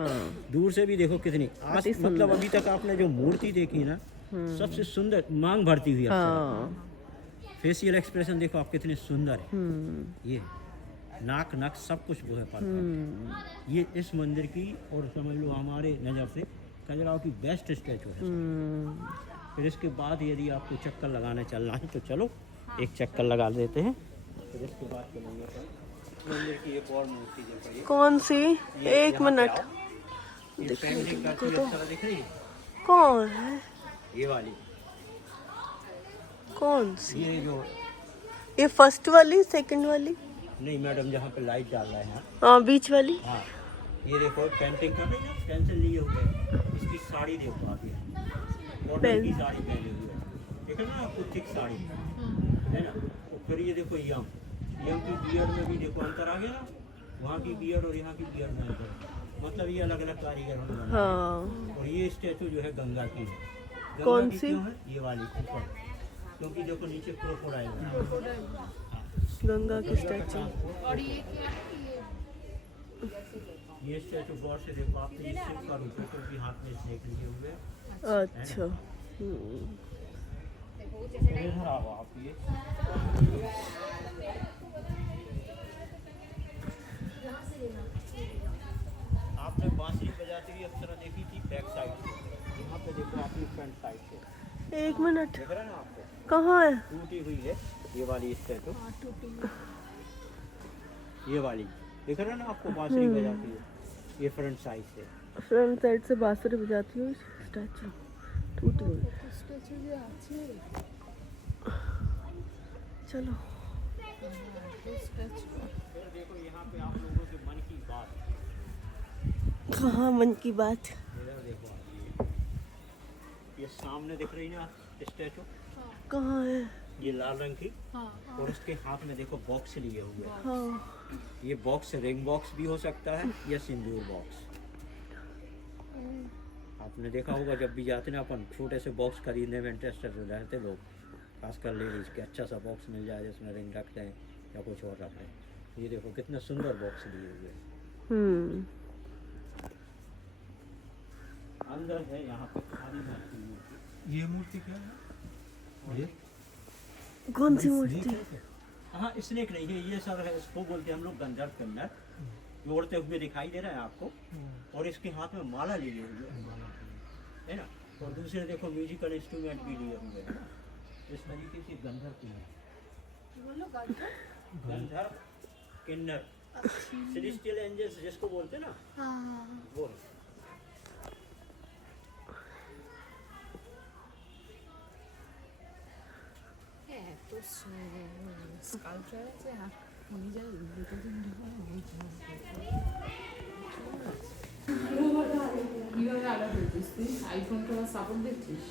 दूर से भी देखो कितनी आज, मतलब अभी तक आपने जो मूर्ति देखी ना, सबसे सुंदर, मांग भरती हुई अप्सरा। फेशियल एक्सप्रेशन देखो आप कितने सुंदर है, ये नाक नक सब कुछ वो है परफेक्ट। ये इस मंदिर की, और समझ लो हमारे नज़र से खजुराहो की बेस्ट स्टैचू है। फिर इसके बाद यदि आपको चक्कर लगाने चलना है तो चलो, एक चक्कर लगा देते हैं, फिर इसके बाद चलेंगे पर मंदिर की एक और मूर्ति देखो। ये कौन सी? एक मिनट, ये पेंटिंग करती है अप्सरा, दिख रही है? कौन है ये वाली, कौन सी? ये जो, ये फर्स्ट वाली, सेकंड वाली? नहीं मैडम, जहाँ पे लाइट डाल रहे हैं, हाँ बीच वाली। हाँ ये देखो पेंटिंग कर रही है, पेंसिल लिए हुए हैं। इसकी साड़ी देखो आप, ये कॉटन की साड़ी पहनी हुई है, ठीक है ना आपको, थिक साड़ी है ना। तो फिर ये देखो यम की बियर्ड में भी देखो अंतर आ गया ना, वहाँ की बियर्ड और यहाँ की बियर्ड में अंतर, मतलब ये अलग अलग कारीगर होने वाले हैं। हाँ और ये स्टैचू जो है गंगा की है। गंगा कौन की सी? क्यों है? ये वाली ऊपर, क्योंकि देखो नीचे क्रोकोडाइल है। गंगा की स्टैचू। और ये क्या है? ये स्टैचू गौर से देखो आप, ये शिव का रूप है, क्योंकि हाथ में स्नेक लिए हुए हैं। अच्छा इधर आओ आप, ये आपने बांसुरी बजाती हुई अप्सरा देखी थी बैक साइड से, यहाँ पे देखो आपकी फ्रंट साइड से, एक मिनट, देख रहे हैं ना आपको, कहाँ है? टूटी हुई है ये वाली स्टैचू, ये वाली देख रहे हैं ना आपको, बांसुरी बजाती है, ये फ्रंट साइड से। फ्रंट साइड से बांसुरी बजाती हूँ, स्टैचू टूटी हुई। चलो फिर देखो यहाँ पे आप लोगों के मन की बात, कहाँ मन की बात? इधर देखो आप, ये सामने दिख रही ना स्टैचू, कहाँ है? ये लाल रंग की, और उसके हाथ में देखो बॉक्स लिए हुए हैं। हाँ ये बॉक्स रिंग बॉक्स भी हो सकता है या सिंदूर बॉक्स। आपने देखा होगा जब भी जाते ना अपन, छोटे से बॉक्स खरीदने में इंटरेस्टेड हो जाते लोग, खासकर लेडीज के, अच्छा सा बॉक्स मिल जाए जिसमें रिंग रख दें या कुछ और रख दें। ये देखो कितना सुंदर बॉक्स लिए हुए हैं। अंदर है यहाँ पे खाली मूर्ति। ये मूर्ति क्या है? ये कौन सी मूर्ति? हाँ स्नेक नहीं है ये सर, है इसको बोलते हैं हम लोग गंधर्व कन्नर, जो उड़ते हुए दिखाई दे रहा है आपको, और इसके हाथ में माला लिए हुए है ना, और दूसरे देखो म्यूजिकल इंस्ट्रूमेंट भी लिए हुए हैं। इस तरीके से गंधर्व किन्नर, गंधर्व किन्नर, सेलेस्टियल एंजल्स जिसको बोलते हैं ना, वो है। কিভাবে আলাদা হয়েছিস তুই? আইফোনটা সাপোর্ট দিচ্ছিস?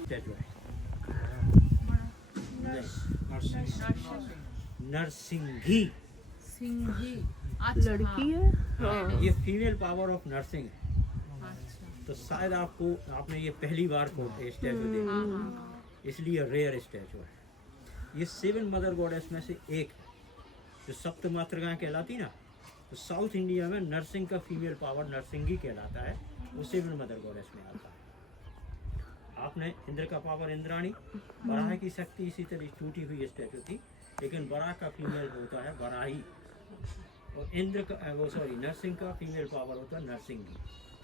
स्टैचू है नरसिंघी, सिंघी। अच्छा लड़की है? हाँ, ये फीमेल पावर ऑफ नर्सिंग है। अच्छा तो शायद आपको, आपने ये पहली बार को स्टैचू देखा, इसलिए रेयर स्टैचू है। ये 7 मदर गॉडेस में से एक है, जो सप्त मातृकाएं कहलाती ना, तो साउथ इंडिया में नर्सिंग का फीमेल पावर नरसिंघी कहलाता है, वो 7 मदर गॉडेस में आता है। आपने इंद्र का पावर इंद्राणी, बराह की शक्ति इसी तरह टूटी हुई स्टैचू थी, लेकिन बराह का फीमेल होता है बराही, और इंद्र का वो सॉरी नरसिंह का फीमेल पावर होता है नरसिंह की।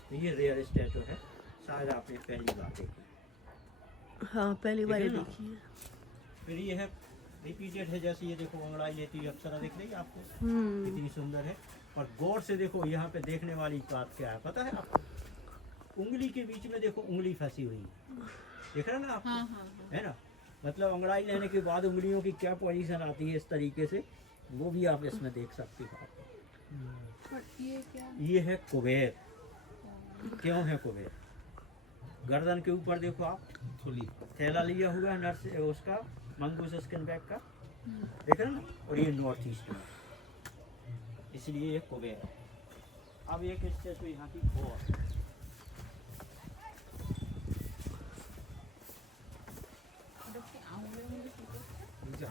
तो ये रेयर स्टैचू है, शायद आपने पहली बार देखी। हाँ पहली बार ठीक है ना? देखी है। फिर ये है रिपीटेड है, जैसे ये देखो अंगड़ाई लेती है अप्सरा, दिख रही है आपको कितनी सुंदर है। और गौर से देखो यहाँ पे देखने वाली बात क्या है पता है आपको? उंगली के बीच में देखो उंगली फंसी हुई है, देख रहे ना आपको? है ना, मतलब अंगड़ाई लेने के बाद उंगलियों की क्या पोजीशन आती है इस तरीके से, वो भी आप इसमें देख सकते हो। ये क्या? ये है कुबेर। क्यों है कुबेर? गर्दन के ऊपर देखो आप थैला लिया हुआ है नर्स उसका मंगूस स्किन बैग का, देख रहे ना, और ये नॉर्थ ईस्ट में, इसलिए ये कुबेर है। अब एक स्टैचू यहाँ की और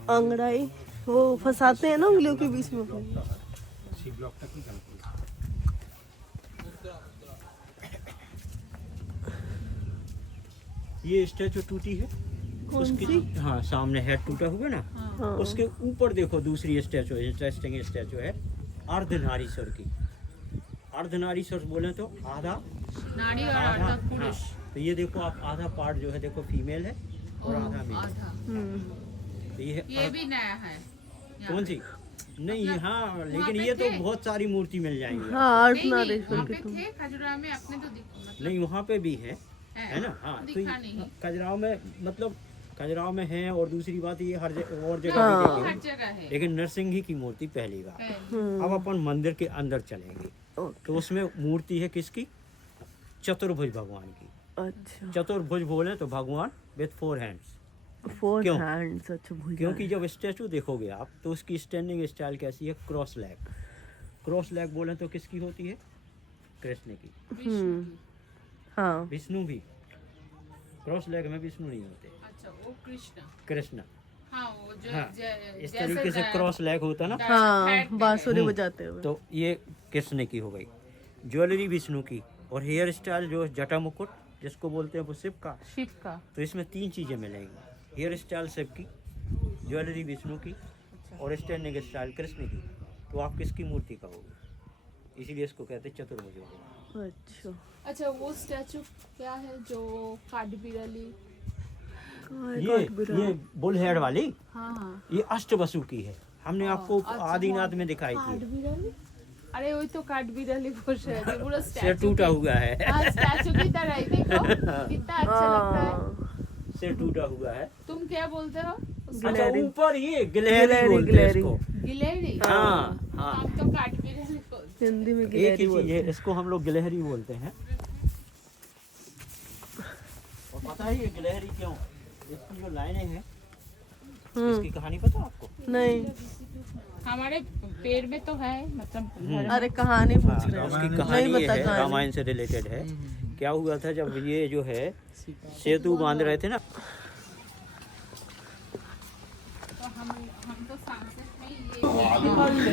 अंगड़ाई वो फंसाते हैं ना उंगलियों के बीच में। ये स्टैचू टूटी है उसकी, हाँ सामने हेड टूटा हुआ ना, उसके ऊपर देखो दूसरी स्टैचू है, इंटरेस्टिंग स्टैचू है अर्धनारीश्वर की। अर्धनारीश्वर बोले तो आधा नारी और आधा, आधा पुरुष। हाँ, तो ये देखो आप आधा पार्ट जो है देखो फीमेल है और आधा मेल। आधा। तो ये है ये भी नया है यहाँ कौन सी? नहीं हाँ, लेकिन ये तो बहुत सारी मूर्ति मिल जाएंगी। हाँ नहीं, नहीं, अर्धनारीश्वर वहाँ के पे तो थे खजुराहो में, अपने तो मतलब नहीं वहाँ पे भी है ना, हाँ तो दिखा नहीं। खजुराहो में मतलब खजुराहो में है, और दूसरी बात ये हर जगह और जगह हाँ। भी हर देखेंगे, जगह है। लेकिन नरसिंह की मूर्ति पहली बार। है। अब अपन मंदिर के अंदर चलेंगे तो उसमें मूर्ति है किसकी? चतुर्भुज भगवान की। अच्छा चतुर्भुज बोले तो भगवान विथ 4 हैंड्स, 4 क्यों? हैंड्स। अच्छा भूल क्योंकि जब स्टैचू देखोगे आप तो उसकी स्टैंडिंग स्टाइल कैसी है? Cross leg. क्रॉस लेग बोले तो किसकी होती है? कृष्ण की। हाँ विष्णु भी क्रॉस लेग में विष्णु नहीं होते, अच्छा वो कृष्ण। कृष्ण। हाँ वो जो हाँ, ज- इस जैसे तरीके से क्रॉस लेग होता ना, हाँ बांसुरी हम्म। बजाते हुए। तो ये कृष्ण की हो गई। ज्वेलरी विष्णु की, और हेयर स्टाइल जो जटा मुकुट जिसको बोलते हैं वो शिव का। शिव का। तो इसमें 3 चीज़ें मिलेंगी, हेयर स्टाइल शिव की, ज्वेलरी विष्णु की, और स्टैंडिंग स्टाइल कृष्ण की। तो आप किसकी मूर्ति कहोगे? इसीलिए इसको कहते हैं चतुर्भुज भगवान। अच्छा अच्छा वो स्टैचू क्या है जो काठबिरली? ये बुल हेड वाली, हाँ हाँ। ये अष्टवसु की है, हमने आपको आदिनाथ में दिखाई थी। काठबिरली? अरे वही तो काठबिरली बोल रहे थे, पूरा सिर स्टैचू टूटा हुआ है, स्टैचू की तरह ही देखो कितना अच्छा लगता है। सिर टूटा हुआ है। तुम क्या बोलते हो? अच्छा ऊपर ये गिलहरी बोलते हैं गिलहरी। इसको। गिलहरी? हाँ हाँ, हम तो काठबिरली बोलते हिंदी में एक ही गिलहरी चीज बोलते है, हैं। इसको हम लोग गिलहरी बोलते हैं। और पता है ये गिलहरी क्यों? इसकी जो लाइनें हैं इसकी कहानी पता है आपको? नहीं हमारे पेड़ में तो है, मतलब अरे कहानी पूछ रहे हैं। उसकी कहानी ये पता है, कहानी। रामायण से रिलेटेड है। क्या हुआ था जब ये जो है सेतु बांध रहे थे ना, तो हम तो सांसद में ये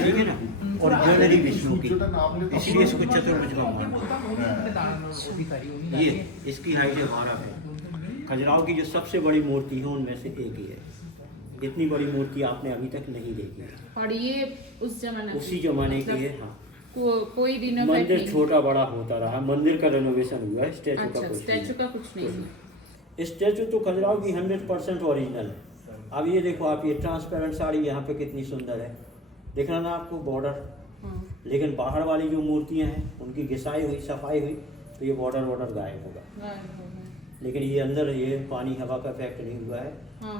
ठीक है ना, और ज्वेलरी विष्णु की, इसलिए इसको चतुर्भुज भगवान बोलते हैं। ये इसकी हाइट है 12 फीट। खजुराहो की जो सबसे बड़ी मूर्ति है उनमें से एक ही है। इतनी बड़ी मूर्ति आपने अभी तक नहीं देखी है। और ये उस जमाने उसी जमाने की है। हाँ, कोई रिनोवेट मंदिर नहीं। छोटा बड़ा होता रहा, मंदिर का रेनोवेशन हुआ है, स्टैचू का अच्छा कुछ स्टैचू का कुछ नहीं है। स्टैचू तो खजुराहो की 100% ओरिजिनल है। अब ये देखो आप, ये ट्रांसपेरेंट साड़ी यहाँ पे कितनी सुंदर है, दिख रहा ना आपको बॉर्डर। लेकिन बाहर वाली जो मूर्तियाँ हैं उनकी घिसाई हुई सफाई हुई तो ये बॉर्डर गायब होगा। लेकिन ये अंदर ये पानी हवा का इफेक्ट नहीं हुआ है।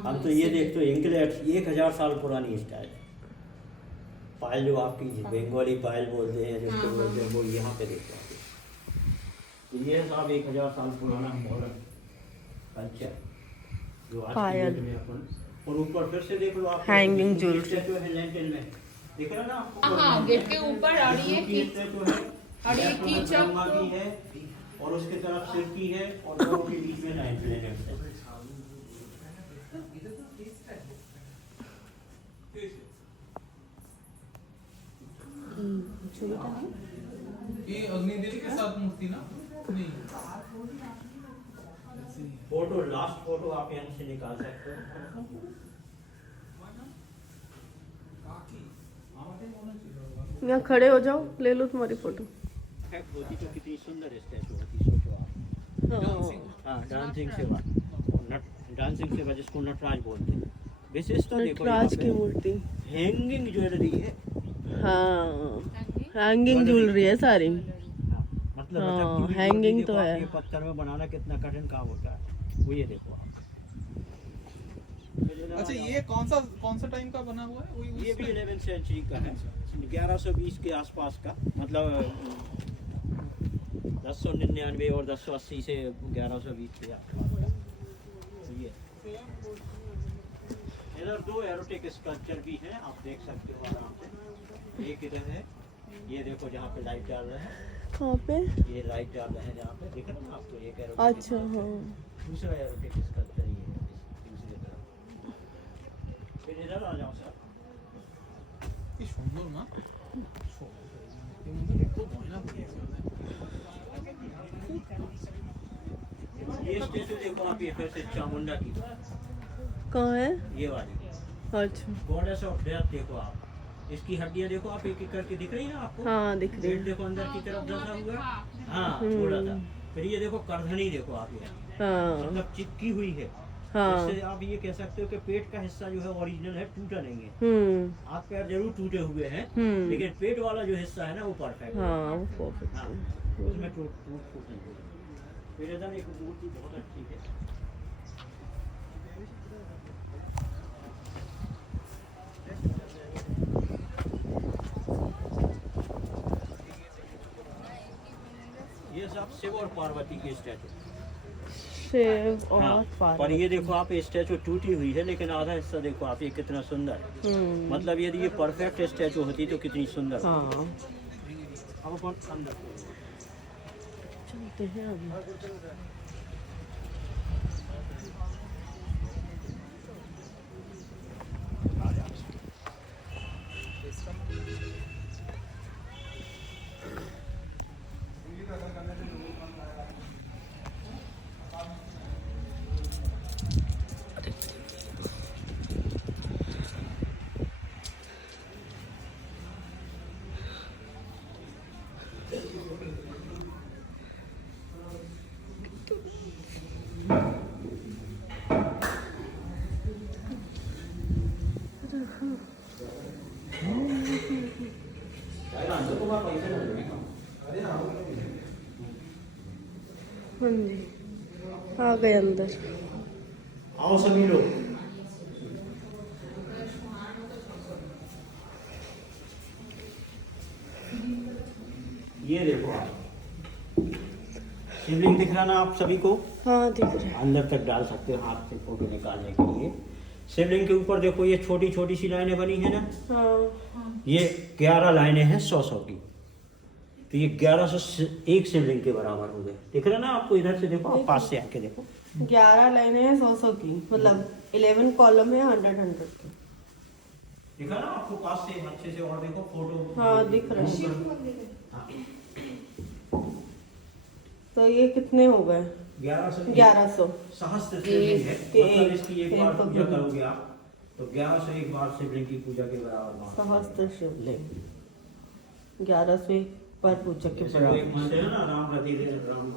हम तो ये देखते हो इंकलेट 1000 साल पुरानी स्टाइल पायल, जो आपकी बंगाली पायल बोलते हैं जिसको बोलते हैं, वो यहाँ पे देखो आप। तो ये साहब 1000 साल पुराना मॉडल कल्चर जो आज की पायल। डेट में अपन, और ऊपर फिर से देख लो आप, Hanging jewelry। स्टैचू है लेंटेल में, दिख रहा ना आपको? हाँ गेट के ऊपर, और ये की स्टैचू है, और ये लेफ्ट में कीचक ब्रह्मा की है, और उसके तरफ शिव की है, और दोनों के बीच में 9 प्लैनेट्स है। ये अग्निदेवी के साथ मूर्ति ना? नहीं। फोटो, लास्ट फोटो आप यहाँ से निकाल सकते हो। यहाँ खड़े हो जाओ, ले लो तुम्हारी फोटो। इफेक्ट होती तो कितनी सुंदर स्टैचू होती, सोचो आप। हाँ, डांसिंग सेवा, डांसिंग सेवा जिसको नटराज बोलते हैं। विशेषता देखो यहाँ नटराज की पे मूर्ति। हैंगिंग ज्वेलरी है। हाँ, हैंगिंग ज्वेलरी है सारी। मतलब हाँ, लटकती हुई हैंगिंग ज्वेलरी तो देखो आप, है। ये पत्थर में बनाना कितना कठिन काम होता है, वो ये देखो आप। अच्छा, ये कौन सा टाइम का बना हुआ है? वही ये भी 11th सेंचुरी का है, 1120 के आसपास का, मतलब 1099 और 1080 से 1120 के आसपास का। तो ये इधर दो एरोटिक स्कल्पचर भी हैं, आप देख सकते हो आराम से। एक इधर है, ये देखो जहाँ पे लाइट डाल रहे हैं, कहाँ पे? ये लाइट डाल रहे हैं जहाँ पे, दिख रहा है ना आपको? एक एरोटिक। अच्छा, हाँ। दूसरा एरोटिक स्कल्पचर ये है दूसरी तरफ। फिर इधर आ जाओ सर। কি সুন্দর না? এই মধ্যে একটু ময়লা পড়ে ये स्टेचू देखो आप, ये फिर से चामुंडा की, कहाँ है? ये वाली अच्छा, गॉडेस ऑफ डेथ देखो आप। इसकी हड्डियां देखो आप, एक एक करके दिख रही है ना आपको? हाँ दिख रही पेट है। देखो अंदर की तरफ धंसा हुआ, हाँ थोड़ा सा। फिर ये देखो करधनी देखो आप, ये हाँ मतलब चिपकी हुई है। हाँ। इससे आप ये कह सकते हो कि पेट का हिस्सा जो है ओरिजिनल है, टूटा नहीं है। हाथ पैर जरूर टूटे हुए हैं, लेकिन पेट वाला जो हिस्सा है ना वो परफेक्ट है। हाँ, वो परफेक्ट हाँ, है। उसमें टूट फूट नहीं होगी। फिर इधर एक मूर्ति बहुत अच्छी है, ये सब शिव और पार्वती के स्टैचू। शिव और हाँ, पर पार्वती। ये देखो आप, स्टैचू टूटी हुई है, लेकिन आधा हिस्सा देखो आप, ये कितना सुंदर है। मतलब यदि ये परफेक्ट स्टैचू होती तो कितनी सुंदर। हाँ, अब अपन अंदर चलते हैं अभी। आ गए अंदर। आओ सभी लोग। ये देखो आप, शिवलिंग दिख रहा ना आप सभी को? हाँ दिख रहा है। अंदर तक डाल सकते हो हाथ से फोटो निकालने के लिए। शिवलिंग के ऊपर देखो ये छोटी छोटी सी लाइनें बनी है ना, हाँ ये 11 लाइनें हैं 100 की। तो ये 1100 एक शिवलिंग के बराबर हो गए। दिख रहा ना आपको? इधर से देखो, आप पास से आके देखो। 11 लाइनें हैं 100 की, मतलब 11 कॉलम है 100 के। दिखा ना आपको पास से अच्छे से? और देखो फोटो। हाँ दिख रहा है। हाँ, तो ये कितने हो गए? 1100 सहस्त्र शिवलिंग है। मतलब एक- इसकी एक एक बार तो पूजा भी- करोगे आप तो 1100 एक बार शिवलिंग की पूजा के बराबर मानते हैं। सहस्त्र शिवलिंग 1100 पर पूजा के जैसे वो एक बराबर। मंदिर है ना, राम रति राम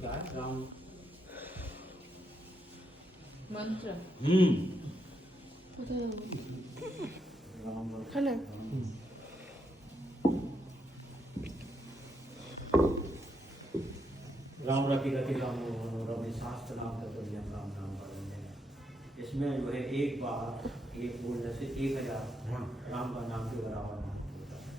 क्या है? राम मंत्र हेलो। राम रति रति राम मनोरम शास्त्र नाम का तो हम राम नाम पढ़ेंगे। इसमें जो है एक बार एक बोलने से 1000 राम का नाम के बराबर मानते होता है।